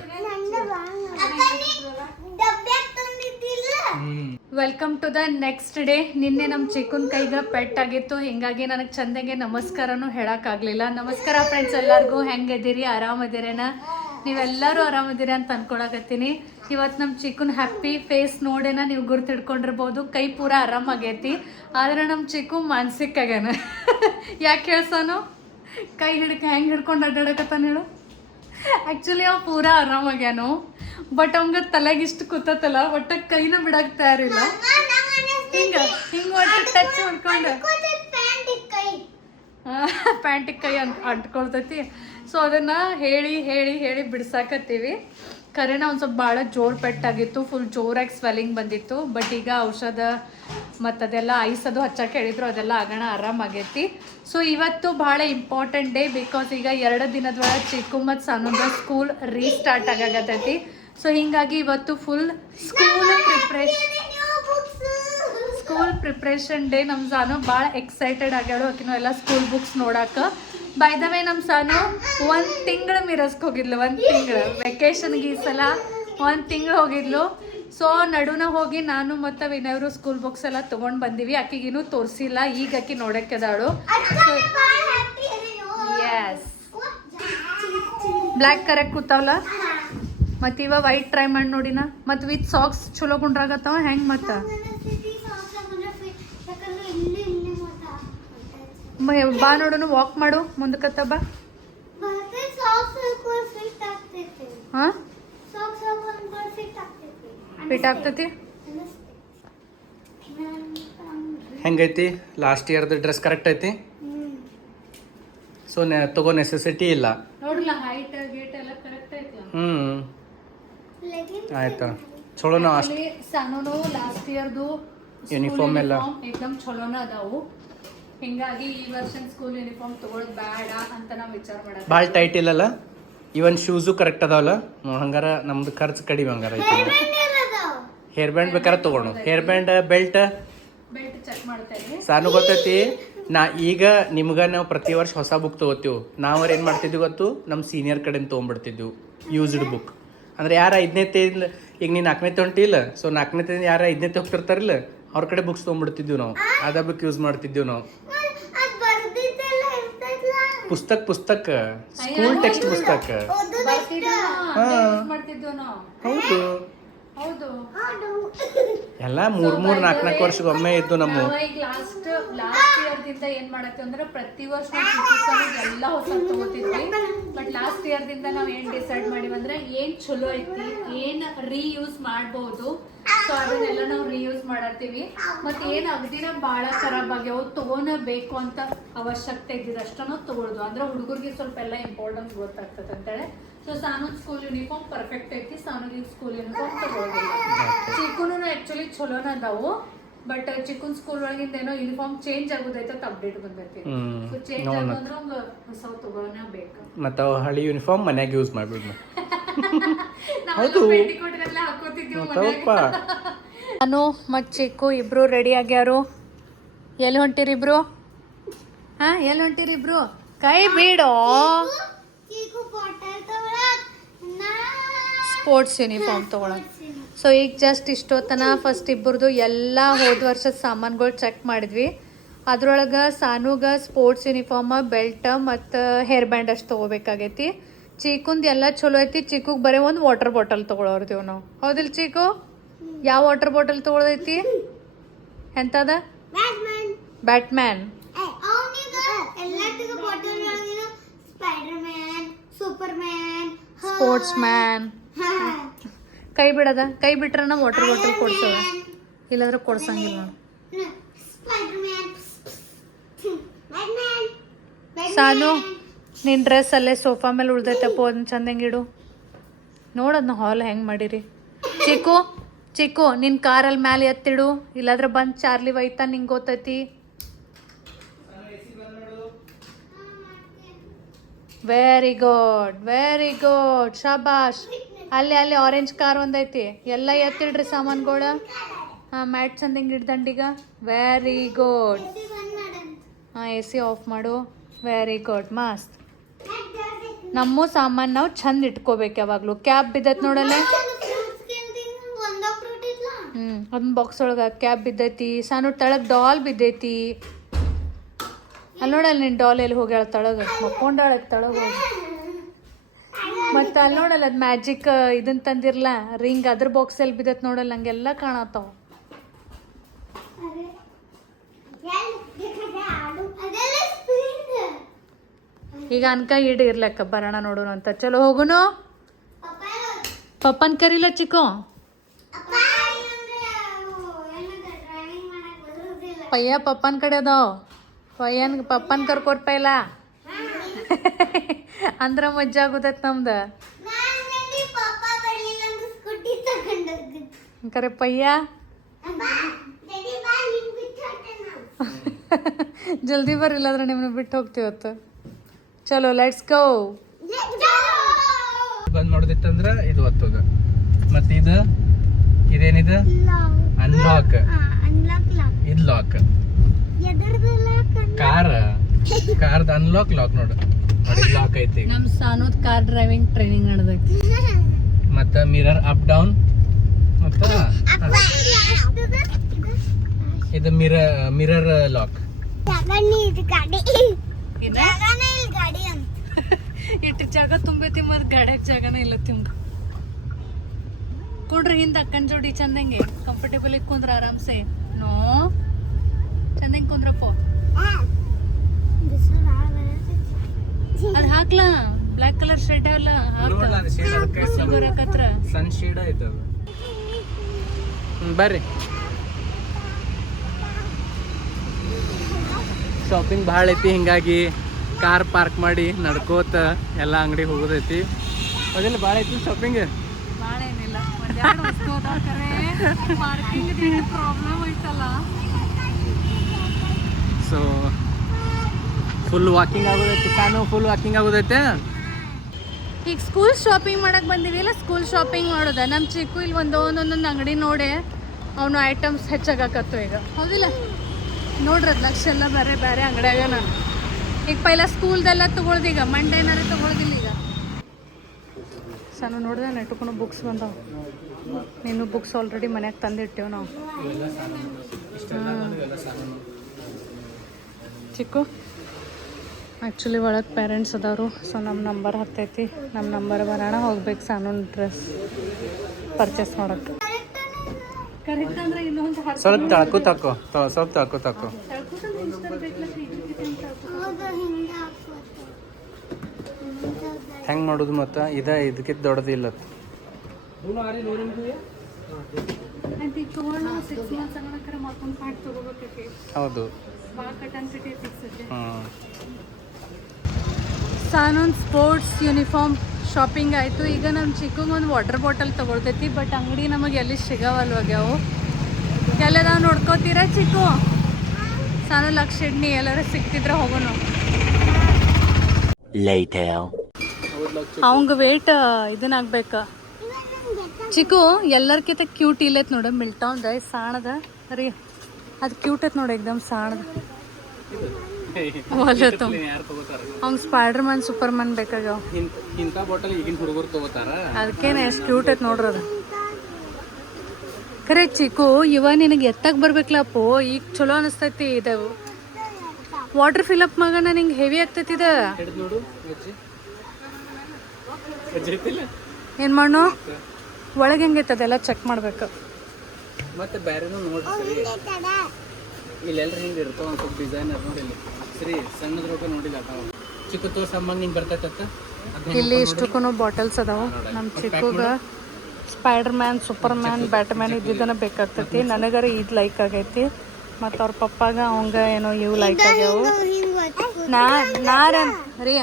Welcome to the next day. ನಿನ್ನೆ ನಮ್ಮ ಚಿಕ್ಕನ್ ಕೈಗ ಪೆಟ್ ಆಗಿತ್ತು, ಹಿಂಗಾಗಿ ನನಗೆ ಚಂದಂಗೆ ನಮಸ್ಕಾರನೂ ಹೇಳಕ್ಕಾಗ್ಲಿಲ್ಲ. ನಮಸ್ಕಾರ ಫ್ರೆಂಡ್ಸ್ ಎಲ್ಲರಿಗೂ, ಹೆಂಗಿದ್ದೀರಿ? ಆರಾಮದಿರೇನ? ನೀವೆಲ್ಲರೂ ಆರಾಮದಿರಿ ಅಂತ ಅನ್ಕೊಳಕತ್ತೀನಿ. ಇವತ್ತು ನಮ್ಮ ಚಿಕ್ಕನ್ ಹ್ಯಾಪಿ ಫೇಸ್ ನೋಡೇನ ನೀವು ಗುರ್ತು ಹಿಡ್ಕೊಂಡಿರ್ಬೋದು. ಕೈ ಪೂರ ಆರಾಮಾಗೈತಿ, ಆದರೆ ನಮ್ಮ ಚಿಕ್ಕು ಮಾನಸಿಕ ಆಗ್ಯಾನ. ಯಾಕೆ ಹೇಳ್ಸಾನು? ಕೈ ಹೆಂಗೆ ಹಿಡ್ಕೊಂಡು ಅಡ್ಡಾಡಕತ್ತಾನ ಹೇಳು? ಆ್ಯಕ್ಚುಲಿ ಅವ ಪೂರ ಆರಾಮಾಗ್ಯಾನು, ಬಟ್ ಅವಂಗ ತಲೆಗಿಷ್ಟು ಕೂತತ್ತಲ್ಲ, ಒಟ್ಟ ಕೈನ ಬಿಡಕ್ ತಯಾರಿಲ್ಲ. ಹಿಂಗ ಒಟ್ಟು ಟಚ್ ಮಾಡ್ಕೊಂಡು ಪ್ಯಾಂಟಿಗೆ ಕೈ ಅಂಟ್ಕೊಳ್ತೈತಿ. ಸೊ ಅದನ್ನ ಹೇಳಿ ಬಿಡ್ಸಾಕತ್ತೀವಿ. ಕರೆನ ಒಂದು ಸ್ವಲ್ಪ ಭಾಳ ಜೋರು ಪೆಟ್ಟಾಗಿತ್ತು, ಫುಲ್ ಜೋರಾಗಿ ಸ್ವೆಲ್ಲಿಂಗ್ ಬಂದಿತ್ತು. ಬಟ್ ಈಗ ಔಷಧ ಮತ್ತು ಅದೆಲ್ಲ ಐಸ್ ಅದು ಹಚ್ಚಕ್ಕೆ ಹೇಳಿದ್ರು, ಅದೆಲ್ಲ ಆಗೋಣ ಆರಾಮಾಗೈತಿ. ಸೊ ಇವತ್ತು ಭಾಳ ಇಂಪಾರ್ಟೆಂಟ್ ಡೇ, ಬಿಕಾಸ್ ಈಗ 2 ದಿನದೊಳಗೆ ಚಿಕ್ಕು ಮತ್ತು ಸಣ್ಣದ ಸ್ಕೂಲ್ ರೀಸ್ಟಾರ್ಟ್ ಆಗಾಗತ್ತೈತಿ. ಸೊ ಹಿಂಗಾಗಿ ಇವತ್ತು ಫುಲ್ ಸ್ಕೂಲ್ ಪ್ರಿಪ್ರೇಷನ್ ಡೇ. ನಮ್ಮ ಸಾನು ಭಾಳ ಎಕ್ಸೈಟೆಡ್ ಆಗ್ಯಾಳು. ಆಕಿನೂ ಎಲ್ಲ ಸ್ಕೂಲ್ ಬುಕ್ಸ್ ನೋಡಕ್ಕೆ. ಬೈ ದ ವೇ ನಮ್ಮ ಸಾನು 1 ತಿಂಗಳು ಮಿರಸ್ಗೆ ಹೋಗಿದ್ಲು. 1 ತಿಂಗಳು ವೆಕೇಶನ್ಗೆ ಈ ಸಲ 1 ತಿಂಗಳು ಹೋಗಿದ್ಲು. ಸೊ ನಡುನ ಹೋಗಿ ನಾನು ಮತ್ತು ವಿನಯವರು ಸ್ಕೂಲ್ ಬುಕ್ಸ್ ಎಲ್ಲ ತೊಗೊಂಡು ಬಂದೀವಿ. ಆಕಿಗಿನ್ನೂ ತೋರಿಸಿಲ್ಲ, ಈಗ ಆಕಿ ನೋಡಕ್ಕೆದಾಳು. ಎಸ್ ಬ್ಲ್ಯಾಕ್ ಕರೆಕ್ಟ್ ಕೂತಾವಲ್ಲ, ಮತ್ತು ಇವ ವೈಟ್ ಟ್ರೈ ಮಾಡಿ ನೋಡಿನ. ಮತ್ತು ವಿತ್ ಸಾಕ್ಸ್ ಚಲೋ ಗುಂಡ್ರಾಗತ್ತವ ಹೆಂಗೆ? ಮತ್ತು ಬಾ ನೋಡೋಣ, ವಾಕ್ ಮಾಡು ಮುಂದಕ್ಕತ್ತ ಬಾ. ಹಾಂ ಫಿಟ್ ಆಗ್ತೈತಿ. ಹೆಂಗೈತಿ? ಲಾಸ್ಟ್ ಇಯರ್ದು ಡ್ರೆಸ್ ಕರೆಕ್ಟ್ ಐತಿ? ಸೊ ತಗೋ ನೆಸೆಸಿಟಿ ಇಲ್ಲ. ನೋಡಲ್ಲ ಹೈಟ್ ಗೇಟ್ ಎಲ್ಲ ಕರೆಕ್ಟ್ ಐತಿ. ಆಯ್ತಾ ಚಲೋ. ನಾವು ಅಷ್ಟು ಸಣ್ಣನು ಲಾಸ್ಟ್ ಇಯರ್ದು ಯೂನಿಫಾರ್ಮ್ ಎಲ್ಲ ಏಕದಮ್ ಚಲೋನ ಅದಾವು. ಹಿಂಗಾಗಿ ಈ ವರ್ಷ ಸ್ಕೂಲ್ ಯೂನಿಫಾರ್ಮ್ ತಗೊಳ್ಳೋದು ಬೇಡ ಅಂತ ನಾವು ವಿಚಾರ ಮಾಡೋದು. ಭಾಳ ಟೈಟ್ ಇಲ್ಲಲ್ಲ, ಇವನ್ ಶೂಸು ಕರೆಕ್ಟ್ ಅದಾವಲ್ಲ. ಹಂಗಾರ ನಮ್ದು ಖರ್ಚು ಕಡಿಮೆ ಹಂಗಾರ ಐತಿ. ಹೇರ್ ಬ್ಯಾಂಡ್ ಬೇಕಾದ್ರೆ ತಗೊಂಡು, ಹೇರ್ ಬ್ಯಾಂಡ್ ಬೆಲ್ಟ್ ಚೆಕ್ ಮಾಡ್ತೇನೆ. ಸಾನು ಗೊತ್ತೈತಿ. ಈಗ ನಿಮ್ಗೆ ನಾವು ಪ್ರತಿ ವರ್ಷ ಹೊಸ ಬುಕ್ ತೊಗೋತೀವಿ. ನಾವ್ರು ಏನು ಮಾಡ್ತಿದ್ವಿ ಗೊತ್ತು? ನಮ್ಮ ಸೀನಿಯರ್ ಕಡೆಯಿಂದ ತೊಗೊಂಡ್ಬಿಡ್ತಿದ್ವಿ ಯೂಸ್ಡ್ ಬುಕ್. ಅಂದ್ರೆ ಯಾರು 5ನೇ ಈಗ ನೀನು 4ನೇ ಹೊಂಟಿಲ್ಲ, ಸೊ 4ನೇ ಯಾರು 5ನೇ ಹೋಗ್ತಿರ್ತಾರಿಲ್ಲ, ಅವ್ರ ಕಡೆ ಬುಕ್ಸ್ ತೊಗೊಂಡ್ಬಿಡ್ತಿದ್ವಿ ನಾವು. ಅದ ಬುಕ್ ಯೂಸ್ ಮಾಡ್ತಿದ್ವಿ ನಾವು. ಪುಸ್ತಕ ಸ್ಕೂಲ್ ಟೆಕ್ಸ್ಟ್ ಪುಸ್ತಕ. ಹೌದು ಹೌದು ಎಲ್ಲ 3-4 ವರ್ಷಗೊಮ್ಮೆ ಇದ್ದು ನಮ್ಮ ನಾವು ಈಗ ಲಾಸ್ಟ್ ಇಯರ್ ದಿಂದ ಏನ್ ಮಾಡತ್ತೀವಿ ಅಂದ್ರೆ ಪ್ರತಿ ವರ್ಷ ಎಲ್ಲ ಹೊಸ ತಗೋತಿದ್ವಿ. ಬಟ್ ಲಾಸ್ಟ್ ಇಯರ್ ದಿಂದ ನಾವ್ ಏನ್ ಡಿಸೈಡ್ ಮಾಡಿವಿ ಅಂದ್ರೆ ಏನ್ ಚಲೋ ಐತಿ, ಏನ್ ರೀಯೂಸ್ ಮಾಡ್ಬೋದು, ಸೊ ಅದನ್ನೆಲ್ಲ ನಾವು ರೀಯೂಸ್ ಮಾಡತ್ತೀವಿ. ಮತ್ತೆ ಏನ್ ಅಗದಿನ ಬಾಳ ಖರಾಬ್ ಆಗ್ಯಾವ ತಗೋಬೇಕು ಅಂತ ಅವಶ್ಯಕತೆ ಇದ್ದಿದ್ದು ಅಷ್ಟನ್ನು ತಗೊಳ್ದು. ಅಂದ್ರೆ ಹುಡುಗರಿಗೆ ಸ್ವಲ್ಪ ಎಲ್ಲ ಇಂಪಾರ್ಟೆನ್ಸ್ ಗೊತ್ತಾಗ್ತದೆ ಅಂತೇಳಿ. ಸೊ ಸಾನೂನ್ ಸ್ಕೂಲ್ ಯೂನಿಫಾರ್ಮ್ ಪರ್ಫೆಕ್ಟ್ ಐತಿ, ಸಾನೂನ್ ಸ್ಕೂಲ್ ಯೂನಿಫಾರ್ಮ್ ತಗೊಳ್ಳೋದಿಲ್ಲ. ಚಿಕ್ಕೂನು ಆಕ್ಚುಲಿ ಚಲೋನ ಅದಾವು, ಬಟ್ ಚಿಕ್ಕನ್ ಸ್ಕೂಲ್ ಒಳಗಿಂದ ಏನೋ ಯೂನಿಫಾರ್ಮ್ ಚೇಂಜ್ ಆಗೋದೈತೆ ಅಪ್ಡೇಟ್ ಬಂದೈತಿ. ಸೊ ಚೇಂಜ್ ಆಗೋದ್ರೆ ಹೊಸ ತಗೋಣ ಬೇಕು. ಮತ್ತೆ ಅವು ಹಳಿ ಯೂನಿಫಾರ್ಮ್ ಮನ್ಯಾಗ ಯೂಸ್ ಮಾಡ್ಬಿಡ್ನು. ಹೌದು, ನಾನು ಮತ್ತು ಚಿಕ್ಕು ಇಬ್ರು ರೆಡಿ ಆಗ್ಯಾರು. ಎಲ್ಲಿ ಹೊಂಟಿರಿ ಇಬ್ರು? ಹಾ, ಎಲ್ಲಿ ಹೊಂಟಿರಿ ಇಬ್ರು? ಕೈ ಬಿಡೋ. ಸ್ಪೋರ್ಟ್ಸ್ ಯೂನಿಫಾರ್ಮ್ ತಗೊಳಕ್. ಸೊ ಈಗ ಜಸ್ಟ್ ಇಷ್ಟೊತ್ತನ ಫಸ್ಟ್ ಇಬ್ಬರದು ಎಲ್ಲ ಹೋದ ವರ್ಷದ ಸಾಮಾನುಗಳು ಚೆಕ್ ಮಾಡಿದ್ವಿ. ಅದ್ರೊಳಗೆ ಸಾನುಗ ಸ್ಪೋರ್ಟ್ಸ್ ಯೂನಿಫಾರ್ಮ್, ಬೆಲ್ಟ್ ಮತ್ತು ಹೇರ್ ಬ್ಯಾಂಡ್ ಅಷ್ಟು ತೊಗೋಬೇಕಾಗೈತಿ. ಚೀಕುಂದು ಎಲ್ಲ ಚಲೋ ಐತಿ. ಚೀಕುಗೆ ಬರೀ ಒಂದು ವಾಟರ್ ಬಾಟಲ್ ತೊಗೊಳೋರ್ತೀವಿ ನಾವು. ಹೌದಿಲ್ಲ ಚೀಕು? ಯಾವ ವಾಟರ್ ಬಾಟಲ್ ತೊಗೊಳೋದೈತಿ? ಎಂತದ? ಬ್ಯಾಟ್ಮ್ಯಾನ್. Sports man. ಕೈ ಬಿಡದ, ಕೈ ಬಿಟ್ರೆ ನಾವು ವಾಟರ್ ಬಾಟಲ್ ಕೊಡ್ಸೋದ, ಇಲ್ಲಾಂದ್ರೆ ಕೊಡ್ಸಂಗಿಲ್ಲ ನಾವು. ಸಾನು, ನಿನ್ನ ಡ್ರೆಸ್ ಅಲ್ಲೇ ಸೋಫಾ ಮೇಲೆ ಉಳ್ದೈತಪ್ಪ, ಅದನ್ನ ಚಂದಂಗಿಡು. ನೋಡದ್ನ ಹಾಲ್ ಹೆಂಗೆ ಮಾಡಿರಿ. ಚಿಕ್ಕು ಚಿಕ್ಕು, ನಿನ್ನ ಕಾರಲ್ಲಿ ಮ್ಯಾಲೆ ಎತ್ತಿಡು, ಇಲ್ಲಾಂದ್ರೆ ಬಂದು ಚಾರ್ಲಿ ಒಯ್ತಾ, ನಿಂಗೆ ಗೊತ್ತೈತಿ. ವೆರಿ ಗುಡ್, ವೆರಿ ಗುಡ್, ಶಾಬಾಷ್. ಅಲ್ಲಿ ಅಲ್ಲಿ ಆರೆಂಜ್ ಕಾರ್ ಒಂದೈತಿ, ಎಲ್ಲ ಎತ್ತಿಡ್ರಿ ಸಾಮಾನುಗಳು. ಹಾಂ, ಮ್ಯಾಟ್ ಚಂದಂಗೆ ಹಿಡ್ದಂಡೀಗ. Very good. ಹಾಂ, ಎ ಸಿ ಆಫ್ ಮಾಡು. ವೆರಿ ಗುಡ್, ಮಸ್ತ್. ನಮ್ಮ ಸಾಮಾನು ನಾವು ಚಂದ ಇಟ್ಕೋಬೇಕು ಯಾವಾಗಲೂ. ಕ್ಯಾಬ್ ಬಿದ್ದೈತಿ ನೋಡಲ್ಲ. ಅದನ್ನ ಬಾಕ್ಸ್ ಒಳಗೆ ಕ್ಯಾಬ್ ಬಿದ್ದೈತಿ. ಸಾನು ತಳಗ್ ಡಾಲ್ ಬಿದ್ದೈತಿ. ಅಲ್ಲಿ ನೋಡಲ್ಲ, ನಿನ್ನ ಡಾಲ್ ಎಲ್ಲಿ ಹೋಗ್ಯಾಳ ತಳಗ, ಮಕ್ಕೊಂಡಾಳ ತಳಗ ಹೋಗಿ. ಮತ್ತು ಅಲ್ಲಿ ನೋಡಲ್ಲ, ಅದು ಮ್ಯಾಜಿಕ್ ಇದನ್ನ ತಂದಿರ್ಲ ರಿಂಗ್, ಅದ್ರ ಬಾಕ್ಸ್ ಎಲ್ಲಿ ಬಿದ್ದೈತಿ ನೋಡಲ್ಲ, ಹಂಗೆಲ್ಲ ಕಾಣತ್ತಾವ. ಈಗ ಅನ್ಕ ಇಡ್ ಇರ್ಲಕ್ಕ, ಬರೋಣ ನೋಡೋಣ ಅಂತ. ಚಲೋ ಹೋಗುನು. ಪಪ್ಪನ್ ಕರಿಲ್ಲ ಚಿಕ್ಕು. ಪಯ್ಯ ಪಪ್ಪನ ಕಡೆ ಅದಾವ. ಪಪ್ಪನ್ ಕರ್ಕೊಟ್ ಪೈಲ ಅಂದ್ರ ಮಜ್ಜಾ ಆಗುದೈತ್ ನಮ್ದು. ಕರೆ ಪಯ್ಯ ಜಲ್ದಿ ಬರ್ರಿಲ್ಲಾದ್ರೆ ನಿಮ್ಮನ್ನ ಬಿಟ್ಟು ಹೋಗ್ತೀವತ್ತು. ಚಲೋ, ಲೆಟ್ಸ್ ಗೋ. ಬಂದ್ ನೋಡ್ದಿತ್ತಂದ್ರ ಇದು ಒತ್ತದ. ಮತ್ತೆ ಇದೇನಿದು? ಅನ್ಲಾಕ್. ಇದು ಲಾಕ್. ಕಾರ್ದ ಅನ್ಲಾಕ್ ಲಾಕ್ ನೋಡು. ಲಾಕ್ ಐತಿ. ನಮ್ ಸಾನೂದ್ ಕಾರ್ ಡ್ರೈವಿಂಗ್ ಟ್ರೈನಿಂಗ್ ನಡೆದೈತಿ. ಮತ್ತ ಮಿರರ್ ಅಪ್ ಡೌನ್. ಮತ್ತ ಇದು ಮಿರರ್ ಲಾಕ್. ಇಟ್ಟು ಜಾಗ ತುಂಬೈತಿ, ಮತ್ ಗಾಡ್ಯಾಗ ಜಾಗನ ಇಲ್ಲ ತಿಂಗ. ಕುಂಡ್ರಿ ಹಿಂದ ಅಕ್ಕನ ಜೋಡಿ ಚಂದಂಗೆ ಕಂಫರ್ಟೇಬಲ್ ಆಗಿ ಕುಂದ್ರ ಆರಾಮ್ಸೆ. ನೋ, ಚಂದಂಗೆ ಕುಂದ್ರಪ್ಪ. ಅದ್ ಹಾಕ್ಲಾ, ಬ್ಲಾಕ್ ಕಲರ್ ಶರ್ಟ್ ಅಲ್ಲ, ಬರಕತ್ರ ಸನ್ ಶೇಡ್ ಆಯ್ತು. ಬರ್ರಿ, ಶಾಪಿಂಗ್ ಭಾಳ ಐತಿ, ಹಿಂಗಾಗಿ ಕಾರ್ ಪಾರ್ಕ್ ಮಾಡಿ ನಡ್ಕೋತ ಎಲ್ಲ ಅಂಗಡಿ ಹೋಗೋದೈತಿ. ಅದೆಲ್ಲ ಭಾಳ ಐತಿ ಶಾಪಿಂಗ್. ಭಾಳ ಏನಿಲ್ಲ, ಪ್ರಾಬ್ಲಮ್ ಐತಲ್ಲ. ಸೊ ಫುಲ್ ವಾಕಿಂಗ್ ಆಗೋದೈತಿ. ನಾನು ಫುಲ್ ವಾಕಿಂಗ್ ಆಗೋದೈತೆ. ಈಗ ಸ್ಕೂಲ್ ಶಾಪಿಂಗ್ ಮಾಡಕ್ ಬಂದಿವಿಲ್ಲ, ಸ್ಕೂಲ್ ಶಾಪಿಂಗ್ ಮಾಡೋದ. ನಮ್ಮ ಚಿಕ್ಕು ಇಲ್ಲಿ ಒಂದೊಂದೊಂದೊಂದು ಅಂಗಡಿ ನೋಡಿ ಅವನು ಐಟಮ್ಸ್ ಹೆಚ್ಚಾಗತ್ತು ಈಗ. ಹೌದಿಲ್ಲ? ನೋಡ್ರಿ, ಅದು ಲಕ್ಷ ಎಲ್ಲ ಬೇರೆ ಬೇರೆ ಅಂಗಡಿಯಾಗ. ನಾನು ಈಗ ಪೈಲ ಸ್ಕೂಲ್ದೆಲ್ಲ ತೊಗೊಳ್ದೀಗ, ಮಂಡೇನಾರ ತೊಗೊಳ್ದಿಲ್ಲ ಈಗ. ಸಣ್ಣ ನೋಡಿದೆ ನೆಟ್ಕೊಂಡು ಬುಕ್ಸ್ ಬಂದಾವ. ನೀನು ಬುಕ್ಸ್ ಆಲ್ರೆಡಿ ಮನ್ಯಾಗ ತಂದಿಟ್ಟೇವು ನಾವು. ಚಿಕ್ಕು ಆ್ಯಕ್ಚುಲಿ ಒಳಗೆ ಪೇರೆಂಟ್ಸ್ ಅದಾರು. ಸೊ ನಮ್ಮ ನಂಬರ್ ಹತ್ತೈತಿ, ನಮ್ಮ ನಂಬರ್ ಬರೋಣ ಹೋಗ್ಬೇಕು ಸಾನೂನ್ ಡ್ರೆಸ್ ಪರ್ಚೇಸ್ ಮಾಡೋಕ್ಕೆ. ಕರೆಕ್ಟ್ ಅಂದ್ರೆ ಇನ್ನೊಂದು ಸ್ವಲ್ಪ ತಳ್ಕೊ ಸ್ವಲ್ಪ ತಳ್ಕೊ ಹೌದು ಹಿಂಗೆ ಹಾಕೋದು ಹೆಂಗೆ ಮಾಡೋದು ಮತ್ತು ಇದಕ್ಕಿಂತ ದೊಡ್ಡದಿಲ್ಲ ಅಂತ ಈಗ ತಗೊಂಡು 6 months ಅನ್ನೋಕ್ಕಾರ ಮತ್ತೊಂದು ಪ್ಯಾಂಟ್ ತಗೋಬೇಕೈತಿ ಹೌದು ಭಾಳ ಕಟ್ ಅನ್ಸಿಟ್ಟೈತಿ ಸಿಕ್ಸತ್ತೆ ಹ್ಞೂ ಸಾನೊಂದು ಸ್ಪೋರ್ಟ್ಸ್ ಯೂನಿಫಾರ್ಮ್ ಶಾಪಿಂಗ್ ಆಯಿತು. ಈಗ ನಮ್ಮ ಚಿಕ್ಕಂಗೆ ಒಂದು ವಾಟರ್ ಬಾಟಲ್ ತೊಗೊಳ್ತೈತಿ, ಬಟ್ ಅಂಗಡಿ ನಮಗೆ ಎಲ್ಲಿ ಸಿಗವಲ್ವಾಗ್ಯಾವು. ಎಲ್ಲದ ನೋಡ್ಕೋತೀರಾ ಚಿಕ್ಕು? ಸಾನು ಲಕ್ಷ ಇಡ್ನಿ ಎಲ್ಲರೂ ಸಿಕ್ತಿದ್ರೆ ಹೋಗೋಣ. ಅವಂಗ ವೇಟ್ ಇದನ್ನಾಗ್ಬೇಕು. ಚಿಕ್ಕು ಎಲ್ಲರ್ಕಿಂತ ಕ್ಯೂಟ್ ಇಲ್ಲೈತೆ ನೋಡ ಮಿಲ್ಟೌನ್ದ ಸಾಣದ ರೀ, ಅದು ಕ್ಯೂಟ್ ಐತೆ ನೋಡಿ ಎಕ್ದಮ್ ಸಾಣದ. ಹೊಲತ್ತು ಅವ್ನು ಸ್ಪೈಡರ್ ಮ್ಯಾನ್ ಸೂಪರ್ ಮ್ಯಾನ್ ಬೇಕಾಗ್ಯಾವ. ಇಂಥ ಬಾಟಲ್ ಈಗಿನ ಹುಡುಗರು ತಗೋತಾರ, ಅದಕ್ಕೇನೆ ಎಷ್ಟು ಕ್ಯೂಟ್ ಐತೆ ನೋಡ್ರಿ ಅದು. ಖರೆ ಚಿಕ್ಕು ಇವ ನಿನಗೆ ಎತ್ತಕ್ಕೆ ಬರ್ಬೇಕಲ್ಲಪ್ಪೋ, ಈಗ ಚಲೋ ಅನಿಸ್ತೈತಿ. ಇದು ವಾಟರ್ ಫಿಲಪ್ ಮಗನ ನಿಂಗೆ ಹೆವಿ ಆಗ್ತೈತಿ ಇದು. ಏನು ಮಾಡೋ ಒಳಗೆ ಹೆಂಗೈತೆ ಅದೆಲ್ಲ ಚೆಕ್ ಮಾಡ್ಬೇಕು. ಮತ್ತೆ ಬೇರೆನೂ ನೋಡ್ರಿ ಇಲ್ಲೆಲ್ಲ ಹಿಂಗೆ ಇರ್ತಾವ ಒಂದು ಸ್ವಲ್ಪ ಡಿಸೈನರ್ ನೋಡಿಲ್ಲ ಸರಿ, ಸಣ್ಣದ ರೋಗ ನೋಡಿಲ್ಲ ಅದಾವ. ಚಿಕ್ಕ ತೋರ್ಸಮ್ಮ ನಿಂಗೆ ಬರ್ತೈತತ್ತ. ಇಲ್ಲಿ ಇಷ್ಟಕ್ಕೂ ಬಾಟಲ್ಸ್ ಅದಾವ. ನಮ್ಮ ಚಿಕ್ಕಗ Spider-Man Superman Batman ಇದ್ದಿದ್ದನ ಬೇಕಾಗ್ತೈತಿ. ನನಗರ ಇದು ಲೈಕ್ ಆಗೈತಿ, ಮತ್ತು ಅವ್ರ ಪಪ್ಪಾಗ ಅವಂಗ ಏನೋ ಇವು ಲೈಕ್ ಆಗ್ಯಾವು. ನಾರ ರೀ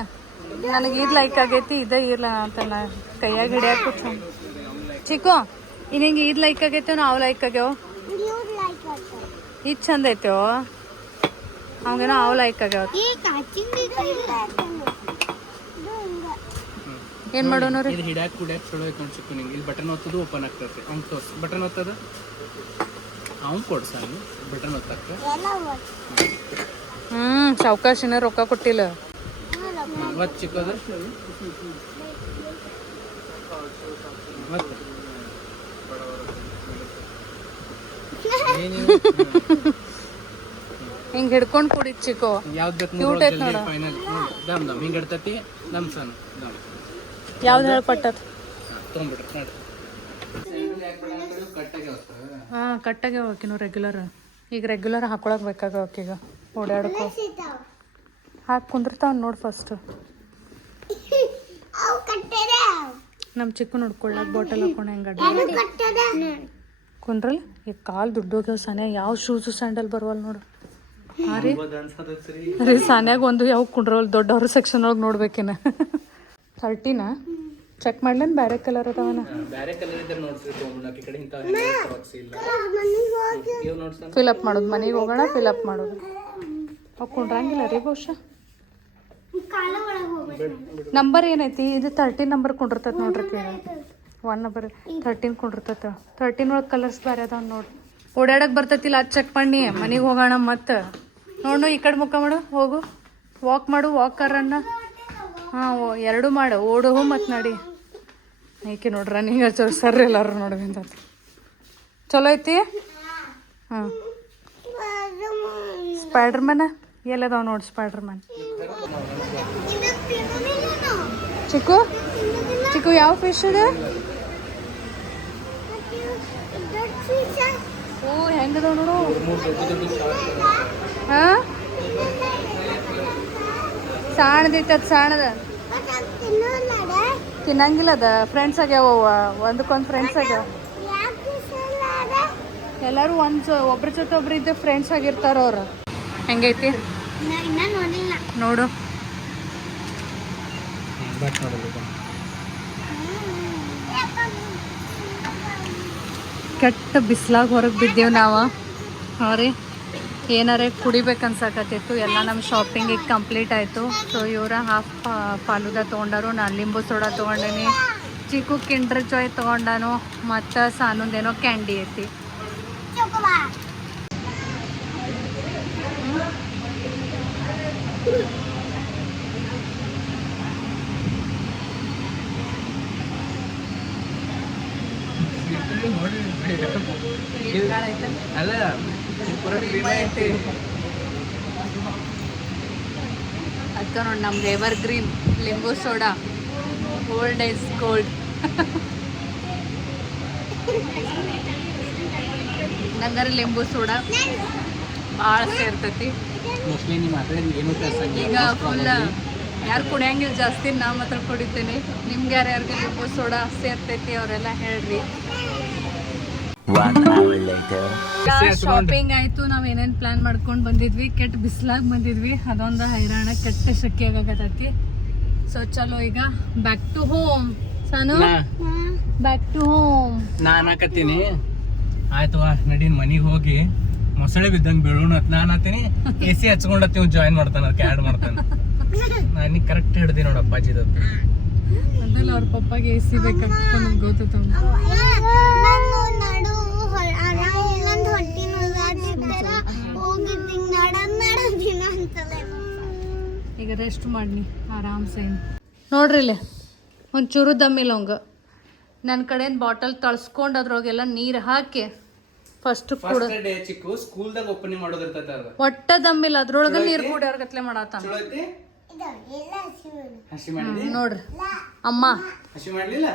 ನನಗೆ ಇದು ಲೈಕ್ ಆಗೈತಿ, ಇದೇ ಇಲ್ಲ ಅಂತ ನಾ ಕೈಯಾಗ ಹಿಡಿಯಾಕ ಚಂದ. ಚಿಕ್ಕು ನಿನಗೆ ಇದು ಲೈಕ್ ಆಗೈತೆ, ನಾವು ಲೈಕ್ ಆಗ್ಯಾವ. ಇದು ಚಂದ ಐತೋ ಅವಂಗೇನೋ ಅವು ಲೈಕ್ ಆಗ್ಯಾವ. ಏನು ಮಾಡೋಣ ರೀ? ಇದು ಹಿಡ್ಯಾಕ ಕುಡ್ಯಾಕ ಚಲೋ ಐತೆ ನೋಡಿ ಚಿಕ್ಕು. ನಿಂಗೆ ಇಲ್ಲಿ ಬಟನ್ ಒತ್ತದು ಓಪನ್ ಆಗ್ತೈತಿ. ಅವ್ನು ತೋರ್ಸಿ ಬಟನ್ ಒತ್ತದ, ಅವ್ನು ಕೊಡ್ಸಾನು ಬಟನ್ ಒತ್ತಕ್ಕೆ. ಸಾವ್ಕಾಶಿನ ರೊಕ್ಕ ಕೊಟ್ಟಿಲ್ಲ. ಮತ್ತು ಚಿಕ್ಕದ ಮತ್ತೆ ಹಿಂಗೆ ಹಿಡ್ಕೊಂಡು ಕುಡಿ ಚಿಕ್ಕು. ಯಾವ್ದು ಕ್ಯೂಟ್ ಐತೆ ನೋಡು. ಫೈನಲ್ ದಮ್ ದಮ್ ಹಿಂಗೆ ಇಡ್ತೈತಿ. ದಮ್ ಸಣ್ಣ ದಮ್ ಯಾವ್ದು ಹೇಳ್ಪಟ್ಟದ? ತೊಗೊಂಬಿಟ್ರಿ ನೋಡಿ. ಹಾಂ ಕಟ್ಟಾಗೆ ಹೋಗಿನು ರೆಗ್ಯುಲರ್. ಈಗ ರೆಗ್ಯುಲರ್ ಹಾಕೊಳಕ್ ಬೇಕಾಗವಕ್ಕೆ. ಈಗ ಓಡಾಡಕ್ಕೋ ಹಾಕಿ ಕುಂದಿರ್ತಾವ ನೋಡಿ. ಫಸ್ಟ್ ನಮ್ಮ ಚಿಕ್ಕ ನೋಡ್ಕೊಳ್ಳಕ್ ಬಾಟಲ್ ಹಾಕೊಂಡು ಹೆಂಗೆ ಕುಂದ್ರಲ್ಲ. ಈಗ ಕಾಲು ದುಡ್ಡೋಗ್ಯಾವ ಸಾನ್ಯ. ಯಾವ ಶೂಸು ಸ್ಯಾಂಡಲ್ ಬರುವಲ್ಲ ನೋಡು. ಹಾಂ ರೀ ರೀ ಸಾನ್ಯಾಗ ಒಂದು ಯಾವ ಕುಂಡ್ರವಲ್ಲ. ದೊಡ್ಡವ್ರ ಸೆಕ್ಷನ್ ಒಳಗೆ ನೋಡ್ಬೇಕೇನ. 30 ಚೆಕ್ ಮಾಡ್ಲೇನು ಬೇರೆ ಕಲರ್ ಅದಾವನ? ಬೇರೆ ಕಲರ್ ಇದ್ರೆ ನೋಡ್ರಿ ತೊಗೊಂಡ್ಬಿಡಕ್ಕೆ. ಈ ಕಡೆ ಇಂಥ ಇಲ್ಲ. ಫಿಲಪ್ ಮಾಡೋದು, ಮನೆಗೆ ಹೋಗೋಣ ಫಿಲಪ್ ಮಾಡೋದು. ಅವು ಕುಂಡ್ರಂಗಿಲ್ಲ ರೀ ಬಹುಶಃ. ನಂಬರ್ ಏನೈತಿ ಇದು? 13 ನಂಬರ್ ಕುಂಡಿರ್ತೈತೆ ನೋಡ್ರಿ. 1 ನಂಬರ್ 13 ಕುಂಡಿರ್ತೈತೆ. 13 ಒಳಗೆ ಕಲರ್ಸ್ ಬೇರೆ ಅದಾವ ನೋಡಿ. ಓಡಾಡಕ್ಕೆ ಬರ್ತೈತಿಲ್ಲ, ಅದು ಚೆಕ್ ಮಾಡಿ ಮನೆಗೆ ಹೋಗೋಣ. ಮತ್ತು ನೋಡು ಈ ಕಡೆ ಮುಖ ಮಾಡು, ಹೋಗು ವಾಕ್ ಮಾಡು. ವಾಕರನ್ನ ಹಾಂ ಎರಡೂ ಮಾಡು, ಓಡು ಮತ್ತು ನಡಿ. ಏಕೆ ನೋಡ್ರಿ ರನ್ನಿಂಗ್ ಹಚ್ಚೋರು ಸರ್ರಿ ಎಲ್ಲರೂ ನೋಡ್ಬೇಕಂತ ಚಲೋ ಐತಿ. ಹಾಂ ಸ್ಪೈಡರ್ ಮ್ಯಾನ ಎಲ್ಲದಾವ ನೋಡಿ. ಸ್ಪೈಡರ್ ಮ್ಯಾನ್ ಚಿಕ್ಕು ಚಿಕ್ಕು ಯಾವ ಫಿಶ್ ಇದು? ಓ ಹೆಂಗದಾವ ನೋಡು. ಹಾಂ ಸಾಣದೈತೆ. ಅದು ಸಾಣದ ತಿನ್ನಂಗಿಲ್ಲ. ಅದ ಫ್ರೆಂಡ್ಸ್ ಆಗ್ಯಾವ, ಒಂದಕ್ಕೊಂದು ಫ್ರೆಂಡ್ಸ್ ಆಗ್ಯಾವ. ಎಲ್ಲರೂ ಒಬ್ರ ಜೊತೆ ಒಬ್ರು ಇದ್ದ ಫ್ರೆಂಡ್ಸ್ ಆಗಿರ್ತಾರ ಅವ್ರು. ಹೆಂಗೈತಿ ನೋಡು. ಕೆಟ್ಟ ಬಿಸ್ಲಾಗ ಹೊರಗೆ ಬಿದ್ದೇವು ನಾವು. ಹಾಂ ರೀ ಏನಾರೇ ಕುಡಿಬೇಕನ್ಸಕತ್ತಿತ್ತು. ಎಲ್ಲ ನಮ್ಮ ಶಾಪಿಂಗಿಗೆ ಕಂಪ್ಲೀಟ್ ಆಯಿತು. ಸೊ ಇವರ ಹಾಫ್ ಫಾಲೂದ ತೊಗೊಂಡರು, ನಾನು ಲಿಂಬು ಸೋಡಾ ತೊಗೊಂಡೇನಿ, ಚಿಕ್ಕು ಕಿಂಡರ್ ಜಾಯ್ ತೊಗೊಂಡಾನು, ಮತ್ತು ಸಾನೊಂದೇನೋ ಕ್ಯಾಂಡಿ ಐತಿ. ಅಲ್ಲ ಅದಕ್ಕೆ ನೋಡಿ ನಮ್ದು ಎವರ್ ಗ್ರೀನ್ ಲಿಂಬು ಸೋಡಾ, ಓಲ್ಡ್ ಈಸ್ ಗೋಲ್ಡ್. ನಂಗಾರ ಲಿಂಬು ಸೋಡಾ ಭಾಳ ಸೇರ್ತೈತಿ. ಮೋಸ್ಟ್ಲಿ ನಿಮ್ಮ ಮಾತಾಡಿದ ಏನು ಈಗ ಫುಲ್ ಯಾರು ಕುಡಿಯಂಗಿಲ್ಲ ಜಾಸ್ತಿ, ನಾ ಮಾತ್ರ ಕುಡಿತೇನೆ. ನಿಮ್ಗೆ ಯಾರ್ಯಾರಿಗೆ ಲಿಂಬು ಸೋಡಾ ಸೇರ್ತೈತಿ ಅವರೆಲ್ಲ ಹೇಳ್ರಿ. ಶಾಪಿಂಗ್ ಆಯ್ತು. ನಾವ್ ಏನೇನ್ ಪ್ಲಾನ್ ಮಾಡ್ಕೊಂಡ್ ಬಂದಿದ್ವಿ, ಕೆಟ್ಟ ಬಿಸಿಲಾಗ ಬಂದಿದ್ವಿ, ಅದೊಂದು ಹೈರಾಣ, ಕೆಟ್ಟ ಶೆಕೆ ಆಗಕತ್ತೈತಿ. ಸೊ ಚಲೋ ಈಗ back to home. Sanu back to home. ನಾನು ಹಾಕತ್ತೀನಿ ಆಯ್ತು ನಡೀನ್ ಮನಿಗೆ ಹೋಗಿ ಮೊಸಳೆ ಬಿದ್ದಂಗೆ ಬೀಳೋಣ ಅಂತ ನಾನು ಹಾಕ್ತೀನಿ. AC ಹಚ್ಕೊಂಡತ್ತಿ ಜಾಯಿನ್ ಮಾಡ್ತಾನೆ, ಅದಕ್ಕೆ ಆ್ಯಡ್ ಮಾಡ್ತಾನೆ. ನಾನು ಕರೆಕ್ಟ್ ಹಿಡ್ದಿ ನೋಡು ಅಪ್ಪಾಜಿದ. ಅದಲ್ಲ ಅವ್ರ ಪಪ್ಪಾಗೆ AC ಬೇಕಂತ ನಮ್ಗೆ ಗೊತ್ತು. ನಾನು ನಡು ಇಲ್ಲೊಂದು ಹೊಟ್ಟಿ ನೋವಾಗ್ತಿದ್ದರ ಹೋಗಿದ್ದಿ ನಡದಿನ ಅಂತಲೇ. ಈಗ ರೆಸ್ಟ್ ಮಾಡಿ ಆರಾಮ್ಸೆ. ನೋಡ್ರಿ ಇಲ್ಲಿ ಒಂಚೂರು ದಮ್ಮಿಲ್ಲ ಅವಂಗ. ನನ್ನ ಕಡೆಯಿಂದ ಬಾಟಲ್ ತಳ್ಸ್ಕೊಂಡು ಅದ್ರೊಳಗೆಲ್ಲ ನೀರು ಹಾಕಿ ಫಸ್ಟ್ ಕೂಡ ಚಿಕ್ಕು ಸ್ಕೂಲ್ದಾಗ ಓಪನಿಂಗ್ ಮಾಡೋದಿರ್ತದ ಅದು. ಒಟ್ಟ ದಮ್ಮಿಲ್ಲ, ಅದ್ರೊಳಗ ನೀರು ಕುಡಿಯೋರ್ಗತ್ಲೆ ಮಾಡಾತಾನ. ಹಸಿ ಮಾಡಿದಿ ನೋಡ್ರಿ ಅಮ್ಮ, ಹಸಿ ಮಾಡ್ಲಿಲ್ಲ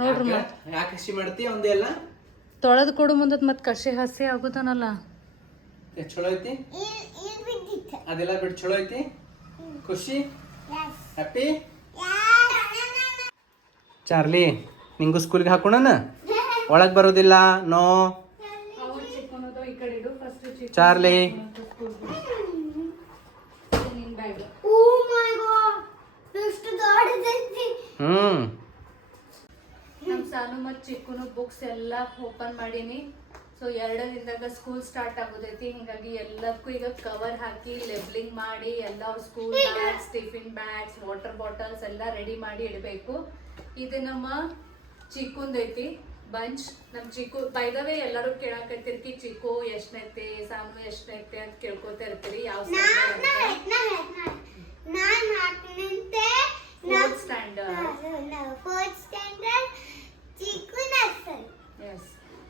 ನೋಡ್ರಿ ಯಾಕೆ ಹಸಿ ಮಾಡ್ತಿ ಒಂದೇ ಎಲ್ಲ ತೊಳೆದು ಕೊಡು ಮುಂದತ್ ಮತ್ ಕಸಿ ಹಸಿ ಆಗುತ್ತಾನಲ್ಲ. ಚಲೋ ಐತಿ ಅದೆಲ್ಲ ಬಿಟ್ಟು ಚಲೋ ಐತಿ. ಖುಷಿ ಹ್ಯಾಪಿ. ಚಾರ್ಲಿ ನಿಂಗೂ ಸ್ಕೂಲ್ಗೆ ಹಾಕೋಣ. ಒಳಗ್ ಬರೋದಿಲ್ಲ ನೋ. ಚಾರ್ಲಿ ನಮ್ ಸಾನು ಮತ್ ಚಿಕ್ಕುನು ಬುಕ್ಸ್ ಎಲ್ಲ ಓಪನ್ ಮಾಡೀನಿ. ಸೊ 2 ದಿನದಾಗ ಸ್ಕೂಲ್ ಸ್ಟಾರ್ಟ್ ಆಗೋದೈತಿ. ಹಿಂಗಾಗಿ ಎಲ್ಲಕ್ಕೂ ಈಗ ಕವರ್ ಹಾಕಿ ಲೇಬಲಿಂಗ್ ಮಾಡಿ ಎಲ್ಲ school bags, tiffin bags, water bottles ಎಲ್ಲ ರೆಡಿ ಮಾಡಿ ಇಡಬೇಕು. ಇದು ನಮ್ಮ ಚಿಕ್ಕುಂದೈತಿ ಬಂಚ್. ನಮ್ ಚಿಕ್ಕು ಬೈದವೇ ಎಲ್ಲರೂ ಕೇಳಾಕತ್ತಿರ್ತಿ ಚಿಕ್ಕು ಎಷ್ಟನೈತೆ, ಸಾನು ಎಷ್ಟನೈತೆ ಅಂತ ಕೇಳ್ಕೊತಾ ಇರ್ತೀರಿ. ಯಾವ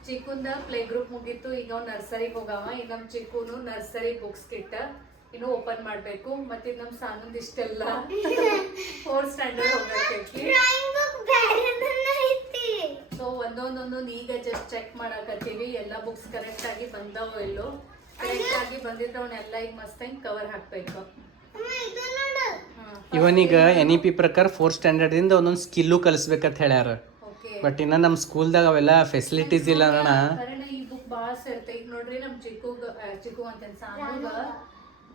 ಚಿಕ್ಕುಂದ ಪ್ಲೇ ಗ್ರೂಪ್ ಮುಗೀತು. ಈಗ ಅವ್ನು ನರ್ಸರಿಗೆ ಹೋಗವ. ಈಗ ನಮ್ ಚಿಕ್ಕುನು ನರ್ಸರಿ ಬುಕ್ಸ್ ಕಿಟ್ಟ ಇನ್ನು ಓಪನ್ ಮಾಡ್ಬೇಕು. ಮತ್ತೆ ನಮ್ ಸಾನಂದ್ ಇಷ್ಟೆಲ್ಲ 4th ಸ್ಟ್ಯಾಂಡರ್ಡ್ ಹೋಗಕ್ಕೆ. ಸೊ ಒಂದೊಂದೊಂದು ಈಗ ಜಸ್ಟ್ ಚೆಕ್ ಮಾಡಾಕತ್ತೀವಿ ಎಲ್ಲ ಬುಕ್ಸ್ ಕರೆಕ್ಟ್ ಆಗಿ ಬಂದವೋ ಇಲ್ಲೋ. ಕರೆಕ್ಟ್ ಆಗಿ ಬಂದಿದ್ರೆ ಅವನ್ನೆಲ್ಲ ಈಗ ಮಸ್ತಾಗಿ ಕವರ್ ಹಾಕ್ಬೇಕು. ಇವನೀಗ NEP ಪ್ರಕಾರ 4th ಸ್ಟ್ಯಾಂಡರ್ಡ್ ಇಂದ ಒಂದೊಂದು ಸ್ಕಿಲ್ಲು ಕಲಿಸ್ಬೇಕಂತ ಹೇಳ್ಯಾರ. ಬಟ್ ಇನ್ನ ನಮ್ ಸ್ಕೂಲ್ದಾಗ ಅವೆಲ್ಲ ಫೆಸಿಲಿಟೀಸ್ ಇಲ್ಲ ಅಣ್ಣ. ಈ ಬುಕ್ ಭಾಳ ಸೇರ್ತೆ. ಈಗ ನೋಡ್ರಿ ನಮ್ ಚಿಕ್ಕು ಅಂತ ಸಾನುಗ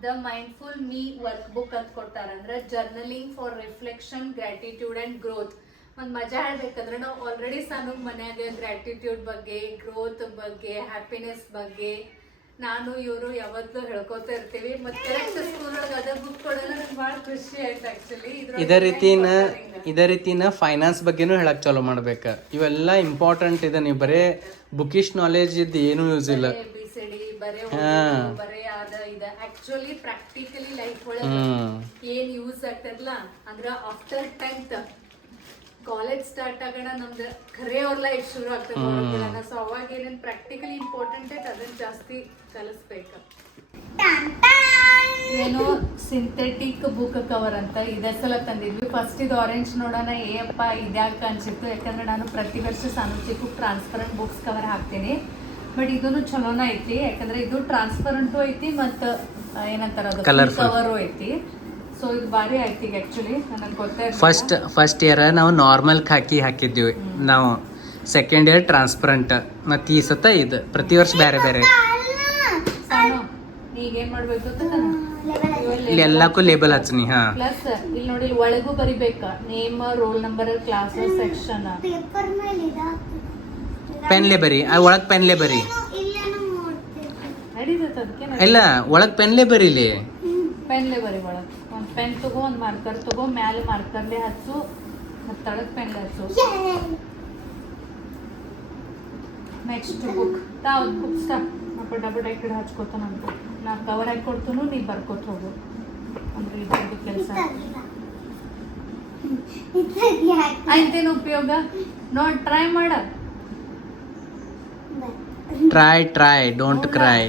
the mindful me workbook ಅಂತ ಕೊಡ್ತಾರ. ಅಂದ್ರೆ journaling for reflection, gratitude and growth. ಒಂದ್ ಮಜಾ ಹೇಳ್ಬೇಕಂದ್ರೆ ನಾವು ಆಲ್ರೆಡಿ ಸಾನುಗ್ ಮನ್ಯಾಗ ಗ್ರಾಟಿಟ್ಯೂಡ್ ಬಗ್ಗೆ, ಗ್ರೋತ್ ಬಗ್ಗೆ, ಹ್ಯಾಪಿನೆಸ್ ಬಗ್ಗೆ ನಾನು ಇವರು ಯಾವತ್ತೂ ಹೇಳ್ಕೊತಾ ಇರ್ತೀವಿ. ಮತ್ತೆ ಕರೆಕ್ಟ್ ಸ್ಕೂಲ್ ಒಳಗೆ ಅದ ಬುಕ್ ಕೊಡೋಣ ನಂಗೆ ಭಾಳ ಖುಷಿ ಆಯ್ತು ಆಕ್ಚುಲಿ. ಇದೇ ರೀತಿನ ಫೈನಾನ್ಸ್ ಬಗ್ಗೆನೂ ಹೇಳಕ್ ಚಾಲೂ ಮಾಡ್ಬೇಕ. ಇವೆಲ್ಲ ಇಂಪಾರ್ಟೆಂಟ್ ಇದೆ. ನೀವು ಬರೇ ಬುಕಿಶ್ ನಾಲೆಜ್ ಇದ್ದು ಏನೂ ಯೂಸ್ ಇಲ್ಲ. ಬರೇ ಅದ ಇದ ಆಕ್ಚುಲಿ ಪ್ರಾಕ್ಟಿಕಲಿ ಲೈಫ್ ಒಳಗೆ ಏನ್ ಯೂಸ್ ಆಗ್ತದಲ್ಲ ಅಂದ್ರ ಆಫ್ಟರ್ 10th ಕಾಲೇಜ್ ಸ್ಟಾರ್ಟ್ ಆಗೋಣ ನಮ್ದು ಖರೆ ಅವ್ರ ಲೈಫ್ ಶುರು ಆಗ್ತದೆ. ಸೊ ಅವಾಗ ಏನೇನ್ ಪ್ರಾಕ್ಟಿಕಲಿ ಇಂಪಾರ್ಟೆಂಟ್ ಐತೆ ಅದನ್ನ ಜಾಸ್ತಿ ಕಲಿಸ್ಬೇಕು. ಏನೋ ಸಿಂಥೆಟಿಕ್ ಬುಕ್ ಕವರ್ ಅಂತ ಇದೇ ಸಲ ತಂದಿದ್ವಿ. ಫಸ್ಟ್ ಇದು ಆರೆಂಜ್ ನೋಡೋಣ ಏಪ್ಪ ಇದ್ಯಾಕ ಅನ್ಸಿತ್ತು. ಯಾಕಂದ್ರೆ ನಾನು ಪ್ರತಿ ವರ್ಷ ಸಣ್ಣ ಚಿಕ್ಕ ಟ್ರಾನ್ಸ್ಪರೆಂಟ್ ಬುಕ್ಸ್ ಕವರ್ ಹಾಕ್ತೀನಿ. ಬಟ್ ಇದೂ ಚಲೋನ ಐತಿ. ಯಾಕಂದ್ರೆ ಇದು ಟ್ರಾನ್ಸ್ಪರೆಂಟು ಐತಿ ಮತ್ತು ಏನಂತಾರ ಅದು ಕವರು ಐತಿ. ಸೊ ಇದು ಭಾರಿ ಐತಿ ಆಕ್ಚುಲಿ. ನನಗೆ ಗೊತ್ತಾಯ್ತು. ಫಸ್ಟ್ ಇಯರ್ ನಾವು ನಾರ್ಮಲ್ ಹಾಕಿದ್ವಿ ನಾವು. Second year transparent. ಮತ್ತು ಈ ಸತ ಇದು ಪ್ರತಿ ವರ್ಷ ಬೇರೆ ಬೇರೆ. ಈಗ ಏನ್ ಮಾಡ್ಬೇಕು ಇಲ್ಲಿ ಎಲ್ಲಕ್ಕೂ ಲೇಬಲ್ ಹಚ್ಚನಿ. ಹಾ ಪ್ಲಸ್ ಇಲ್ಲಿ ನೋಡಿ ಒಳಗೂ ಬರಿಬೇಕ name, roll number, class, section. ಪೆನ್ಲೆ ಬರಿ ಒಳಗ್ ಪೆನ್ಲೆ ಬರಿ. ಇಲ್ಲ ಒಳಗ್ ಪೆನ್ಲೆ ಬರೀಲಿ. ಪೆನ್ಲೆ ಬರಿ ಒಳಗ್. ಒಂದ್ ಪೆನ್ ತಗೋ, ಒಂದ್ ಮಾರ್ಕರ್ ತಗೋ, ಮ್ಯಾಲೆ ಮಾರ್ಕರ್ಲೆ ಹಚ್ಚು ಮತ್ತು ತಳಗ್ ಪೆನ್ಲೆ ಹಚ್ಚು. Next book book stop. Double ಈ ಕಡೆ ಹಚ್ಕೋತಾನ ಅಂತ ನಾ ಕವರ್ ಹಾಕಿ ಕೊಡ್ತನು, ನೀ ಬರ್ಕೋತ ಹೋಗು. ಅಂದ್ರೆ ಇದ್ರದ್ದು ಕೆಲಸ ಆಯ್ತೇನು ಉಪಯೋಗ ನೋಡ್. ಟ್ರೈ ಮಾಡ. ಟ್ರೈ ಡೋಂಟ್ ಕ್ರೈ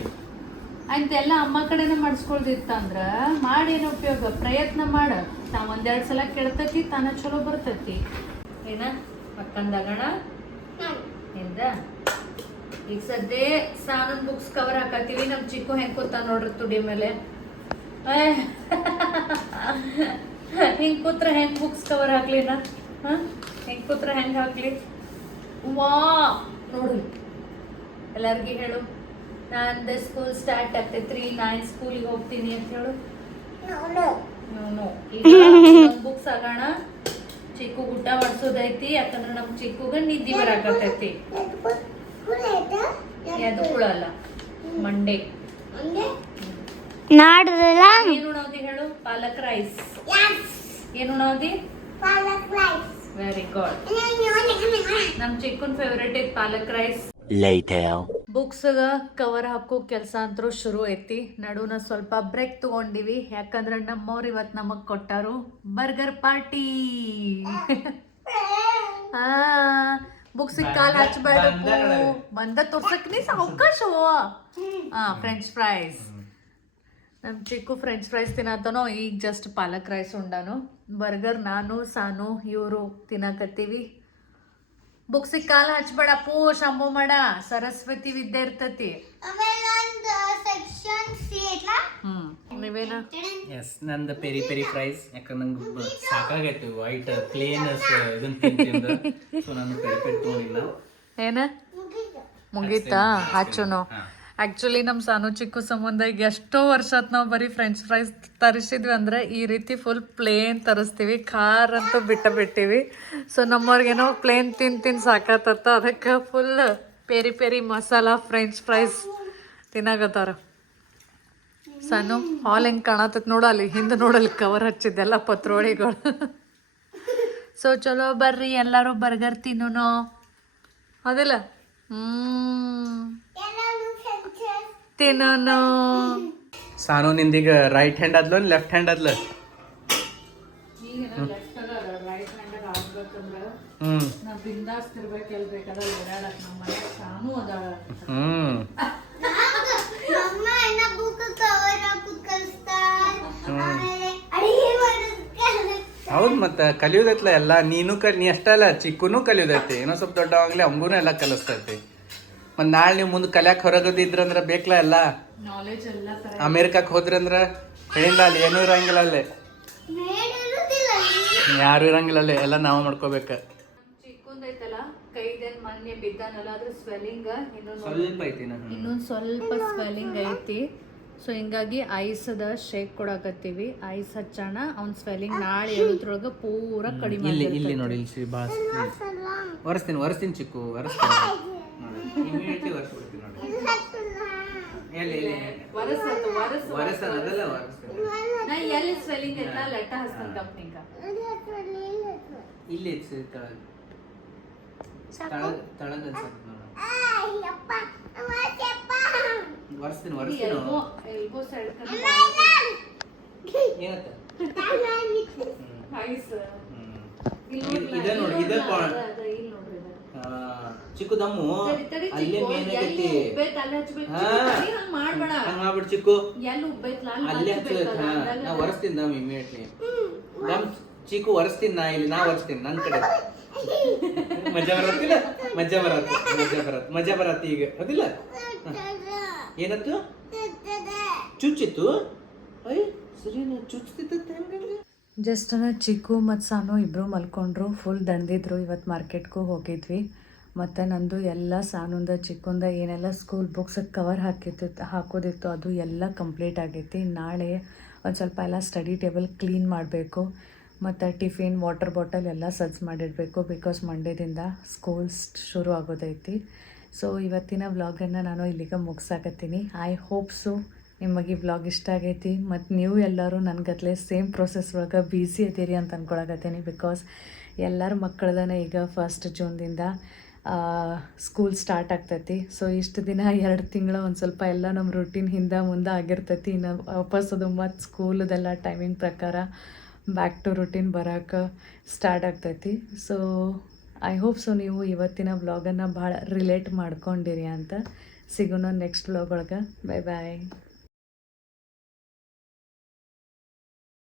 ಅಂತ ಎಲ್ಲ ಅಮ್ಮ ಕಡೆನೇ ಮಾಡಿಸ್ಕೊಳ್ದಿತ್ತಂದ್ರ ಮಾಡೇನು ಉಪಯೋಗ. ಪ್ರಯತ್ನ ಮಾಡ. ನಾವ್ 1-2 ಸಲ ಕೇಳ್ತೈತಿ, ತಾನ ಚಲೋ ಬರ್ತೈತಿ. ಏನ ಮಕ್ಕಂದಗಣ ಎಂದ ಈಗ ಸದ್ಯ ಸಾನನ್ ಬುಕ್ಸ್ ಕವರ್ ಹಾಕತ್ತೀವಿ. ನಮ್ ಚಿಕ್ಕು ಹೆಂಗ್ ಕೂತ ನೋಡ್ರಿ ತುಡಿ ಮೇಲೆ. ಹಿಂಗ್ ಕೂತ್ರ ಹೆಂಗ್ ಬುಕ್ಸ್ ಕವರ್ ಹಾಕ್ಲಿನ? ಹೆಂಗ್ ಕೂತ್ರ ಹೆಂಗ್ ಹಾಕ್ಲಿ? ವಾ ನೋಡು, ಎಲ್ಲಾರ್ಗಿ ಹೇಳು, ನಂದು ಸ್ಕೂಲ್ ಸ್ಟಾರ್ಟ್ ಆಗ್ತೈತ್ರಿ, ನಾನ್ ಸ್ಕೂಲಿಗೆ ಹೋಗ್ತೀನಿ ಅಂತ ಹೇಳು. ಬುಕ್ಸ್ ಆಗೋಣ, ಚಿಕ್ಕು ಊಟ ಮಾಡ್ಸೋದೈತಿ. ಯಾಕಂದ್ರೆ ನಮ್ ಚಿಕ್ಕುಗ ನಿದ್ದಿ ಬರಾಕತ್ತೈತಿ. ಅದು ಕುಳಲ್ಲ ಮಂಡೇ ನಾಡ್ದಲ್ಲ ಏನು ಉಣಾವ್ದಿ ಹೇಳು? ಪಾಲಕ್ ರೈಸ್. ಏನು ಉಣಾವ್ದಿ? Very good. ನಮ್ ಚಿಕ್ಕನ್ ಫೇವ್ರೇಟ್ ಐತಿ ಪಾಲಕ್ ರೈಸ್. ಬುಕ್ಸ್ ಕವರ್ ಹಾಕೋ ಕೆಲಸ ಅಂತೂ ಶುರು ಐತಿ. ನಡುನ ಸ್ವಲ್ಪ ಬ್ರೇಕ್ ತಗೊಂಡಿವಿ, ಯಾಕಂದ್ರೆ ನಮ್ಮವ್ರು ಇವತ್ತು ನಮಗ್ ಕೊಟ್ಟಾರು ಬರ್ಗರ್ ಪಾರ್ಟಿ. ಬುಕ್ಸ್ ಕಾಲ್ ಹಚ್ಬೇಡ, ಬಂದ ತೋರ್ಸಕ್ ನೀ ಅವಕಾಶ. French fries. ನಮ್ ಚಿಕ್ಕು ಫ್ರೆಂಚ್ ಫ್ರೈಸ್ ತಿನ್ನತನೋ, ಈಗ ಜಸ್ಟ್ ಪಾಲಕ್ ರೈಸ್ ಉಂಡಾನು. ಬರ್ಗರ್ ನಾನು ಸಾನು ಇವರು ತಿನ್ನಕತ್ತೀವಿ. ಬುಕ್ಸಿಗೆ ಕಾಲ ಹಚ್ಬೇಡಪ್ಪು, ಶಂಭು ಮಾಡ, ಸರಸ್ವತಿ ವಿದ್ಯೆ ಇರ್ತತಿ. ನೀವೇನ? ಎಸ್, ನಂದು ಪೆರಿ ಪೆರಿ ಫ್ರೈಸ್. ಯಾಕಂದ್ರೆ ನಂಗೆ ಸಾಕಾಗೈತಿ ವೈಟ್ ಪ್ಲೇನ್ ಇದನ್ನ ತಿಂತಿಂದ. ಸೊ ನಾನು ಪೆರಿ ಪೆರಿ ತಗೊಂಡಿಲ್ಲ. ಏನ ಮುಗೀತಾ? ಹಚ್ಚುನು. ಆಕ್ಚುಲಿ ನಮ್ಮ ಸಾನು ಚಿಕ್ಕು ಸಂಬಂಧ ಈಗ ಎಷ್ಟೋ ವರ್ಷ ಆತ್ ನಾವು ಬರೀ ಫ್ರೆಂಚ್ ಫ್ರೈಸ್ ತರಿಸಿದ್ವಿ ಅಂದ್ರೆ ಈ ರೀತಿ ಫುಲ್ ಪ್ಲೇನ್ ತರಿಸ್ತೀವಿ. ಖಾರ ಅಂತೂ ಬಿಟ್ಟಿವಿ. ಸೊ ನಮ್ಮವ್ರಿಗೇನೋ ಪ್ಲೇನ್ ತಿಂದು ಸಾಕಾತತ್ತ, ಅದಕ್ಕೆ full peri peri masala French fries ತಿನ್ನಾಗತ್ತಾರ. ಸಾನು ಹಾಲ್ ಹೆಂಗೆ ಕಾಣತತ್ ನೋಡಲ್ಲಿ, ಹಿಂದೆ ನೋಡಲ್ಲಿ ಕವರ್ ಹಚ್ಚಿದ್ದೆಲ್ಲ ಪತ್ರೋಳಿಗಳು. ಸೊ ಚಲೋ ಬರ್ರಿ ಎಲ್ಲರೂ ಬರ್ಗರ್ ತಿನ್ನೋನು, ಅದಿಲ್ಲ? ತಿನ್ನೋನು. ಸಾನು ನಿಂದೀಗ ರೈಟ್ ಹ್ಯಾಂಡ್ ಆದ್ಲು ಲೆಫ್ಟ್ ಹ್ಯಾಂಡ್ ಆದ್ಲ? ಹೌದ್, ಮತ್ತ ಕಲಿಯೋದೈತ್ಲ ಎಲ್ಲ. ನೀನು ನೀ ಅಷ್ಟಲ್ಲ, ಚಿಕ್ಕುನು ಕಲಿಯೋದೈತಿ. ಏನೋ ಸ್ವಲ್ಪ ದೊಡ್ಡವಾಗ್ಲಿ ಅವಂಗೂನು ಎಲ್ಲ ಕಲಿಸ್ತೈತಿ. ಮತ್ ನಾಳೆ ನೀವು ಮುಂದೆ ಕಲ್ಯಾಕ್ ಹೊರಗದಿದ್ರಂದ್ರ ಬೇಕಲ್ಲ ಎಲ್ಲ. ಅಮೇರಿಕಕ್ಕೆ ಹೋದ್ರಂದ್ರ ಹೇಳಿಲ್ಲ, ಅಲ್ಲಿ ಏನೂ ಇರಂಗಿಲ್ಲ, ಅಲ್ಲಿ ಯಾರು ಇರಂಗಿಲ್ಲ, ಅಲ್ಲಿ ಎಲ್ಲ ನಾವು ಮಾಡ್ಕೋಬೇಕ. ಚಿಕ್ಕುಂದೈತಲ್ಲ ಕೈದೇನ್ ಮೊನ್ನೆ ಬಿದ್ದಾನಲ್ಲ, ಅದ್ರ ಸ್ವೆಲ್ಲಿಂಗ್ ಸ್ವಲ್ಪ ಐತಿ, ಇನ್ನೊಂದು ಸ್ವಲ್ಪ ಸ್ವೆಲ್ಲಿಂಗ್ ಐತಿ. ಸೊ ಹಿಂಗಾಗಿ ಐಸದ ಶೇಕ್ ಕೊಡಾಕತ್ತೀವಿ. ಐಸ್ ಹಚ್ಚೋಣ, ಅವ್ನ ಸ್ವೆಲ್ಲಿಂಗ್ ನಾಳೆ ಹೇಳೋದ್ರೊಳಗೆ ಪೂರ ಕಡಿಮೆ. ಇಲ್ಲಿ ನೋಡಿ, ಇಲ್ಲಿ ಭಾಳ ಒರೆಸ್ತೀನಿ ಚಿಕ್ಕು, ಒರೆಸ್ತೀನಿ. ಎಲ್ಲಿ ಸ್ವೆಲ್ಲಿಂಗ್ ಐತ ಲೆಟ್ಟ ಹಚ್ತಾನ ಕಂಪ್ನಿಗ. ಇಲ್ಲಿ ತಳಗ ಒರೆಸ್ತೀನಿ. ಎಲ್ಬೋ ಸೈಡ್ ಏನತ್ತ ಐಸ್ ಇದ ನೋಡಿ, ಇದ ಚಿಕ್ಕು ದಮ್ಮು ಅಲ್ಲೇ ಮೇನ್ ಆಗೈತಿ. ಹಂಗ್ ಮಾಡ್ಬಿಡ್ ಚಿಕ್ಕು, ಅಲ್ಲೇ ಹಚ್ಚ. ನಾ ಒರೆಸ್ತೀನಿ ದಮ್ ಇಮಿಡಿಯೇಟ್ಲಿ. ದಮ್ ಚಿಕ್ಕು ಒರೆಸ್ತೀನಿ, ನಾ ಒರೆಸ್ತೀನಿ ನನ್ನ ಕಡೆ. ಮಜಾ ಬರತ್ತೆ ಈಗ, ಹೌದಿಲ್ಲ? ಏನತ್ತು ಚುಚ್ಚಿತ್ತು? ಜಸ್ಟ್ ಚಿಕ್ಕು ಮತ್ತು ಸಾನು ಇಬ್ಬರು ಮಲ್ಕೊಂಡ್ರು, ಫುಲ್ ದಂದಿದ್ರು. ಇವತ್ತು ಮಾರ್ಕೆಟ್ಗೂ ಹೋಗಿದ್ವಿ. ಮತ್ತು ನಂದು ಎಲ್ಲ ಸಾನುಂದ ಚಿಕ್ಕುಂದ ಏನೆಲ್ಲ ಸ್ಕೂಲ್ ಬುಕ್ಸ್ ಕವರ್ ಹಾಕೋದಿತ್ತು ಅದು ಎಲ್ಲ ಕಂಪ್ಲೀಟ್ ಆಗೈತಿ. ನಾಳೆ ಒಂದು ಸ್ವಲ್ಪ ಎಲ್ಲ ಸ್ಟಡಿ ಟೇಬಲ್ ಕ್ಲೀನ್ ಮಾಡಬೇಕು. ಮತ್ತು ಟಿಫಿನ್, ವಾಟರ್ ಬಾಟಲ್ ಎಲ್ಲ ಸಜ್ಜು ಮಾಡಿಡಬೇಕು. ಬಿಕಾಸ್ ಮಂಡೇದಿಂದ ಸ್ಕೂಲ್ಸ್ ಶುರು ಆಗೋದೈತಿ. ಸೊ ಇವತ್ತಿನ ವ್ಲಾಗನ್ನು ನಾನು ಇಲ್ಲಿಗೆ ಮುಗಿಸಾಕತ್ತೀನಿ. ಐ ಹೋಪ್ಸು ನಿಮಗೆ ಈ ವ್ಲಾಗ್ ಇಷ್ಟ ಆಗೈತಿ. ಮತ್ತು ನೀವು ಎಲ್ಲರೂ ನನಗತ್ಲೆ ಸೇಮ್ ಪ್ರೊಸೆಸ್ ಒಳಗೆ ಬ್ಯುಸಿ ಇದ್ದೀರಿ ಅಂತ ಅಂದ್ಕೊಳಕತ್ತೀನಿ. ಬಿಕಾಸ್ ಎಲ್ಲರ ಮಕ್ಕಳದನೇ ಈಗ 1 ಜೂನ್ದಿಂದ ಸ್ಕೂಲ್ ಸ್ಟಾರ್ಟ್ ಆಗ್ತೈತಿ. ಸೊ ಇಷ್ಟು ದಿನ 2 ತಿಂಗಳು ಒಂದು ಸ್ವಲ್ಪ ಎಲ್ಲ ನಮ್ಮ ರೂಟೀನ್ ಹಿಂದೆ ಮುಂದೆ ಆಗಿರ್ತೈತಿ. ಇನ್ನು ವಾಪಸ್ ಅದು ಮತ್ತು ಸ್ಕೂಲದೆಲ್ಲ ಟೈಮಿಂಗ್ ಪ್ರಕಾರ ಬ್ಯಾಕ್ ಟು ರೂಟೀನ್ ಬರೋಕೆ ಸ್ಟಾರ್ಟ್ ಆಗ್ತೈತಿ. ಸೊ ಐ ಹೋಪ್ ಸೊ ನೀವು ಇವತ್ತಿನ ವ್ಲಾಗನ್ನು ಭಾಳ ರಿಲೇಟ್ ಮಾಡ್ಕೊಂಡಿರಿ ಅಂತ. ಸಿಗೋಣ ನೆಕ್ಸ್ಟ್ ವ್ಲಾಗ್ ಒಳಗೆ. ಬಾಯ್ ಬಾಯ್.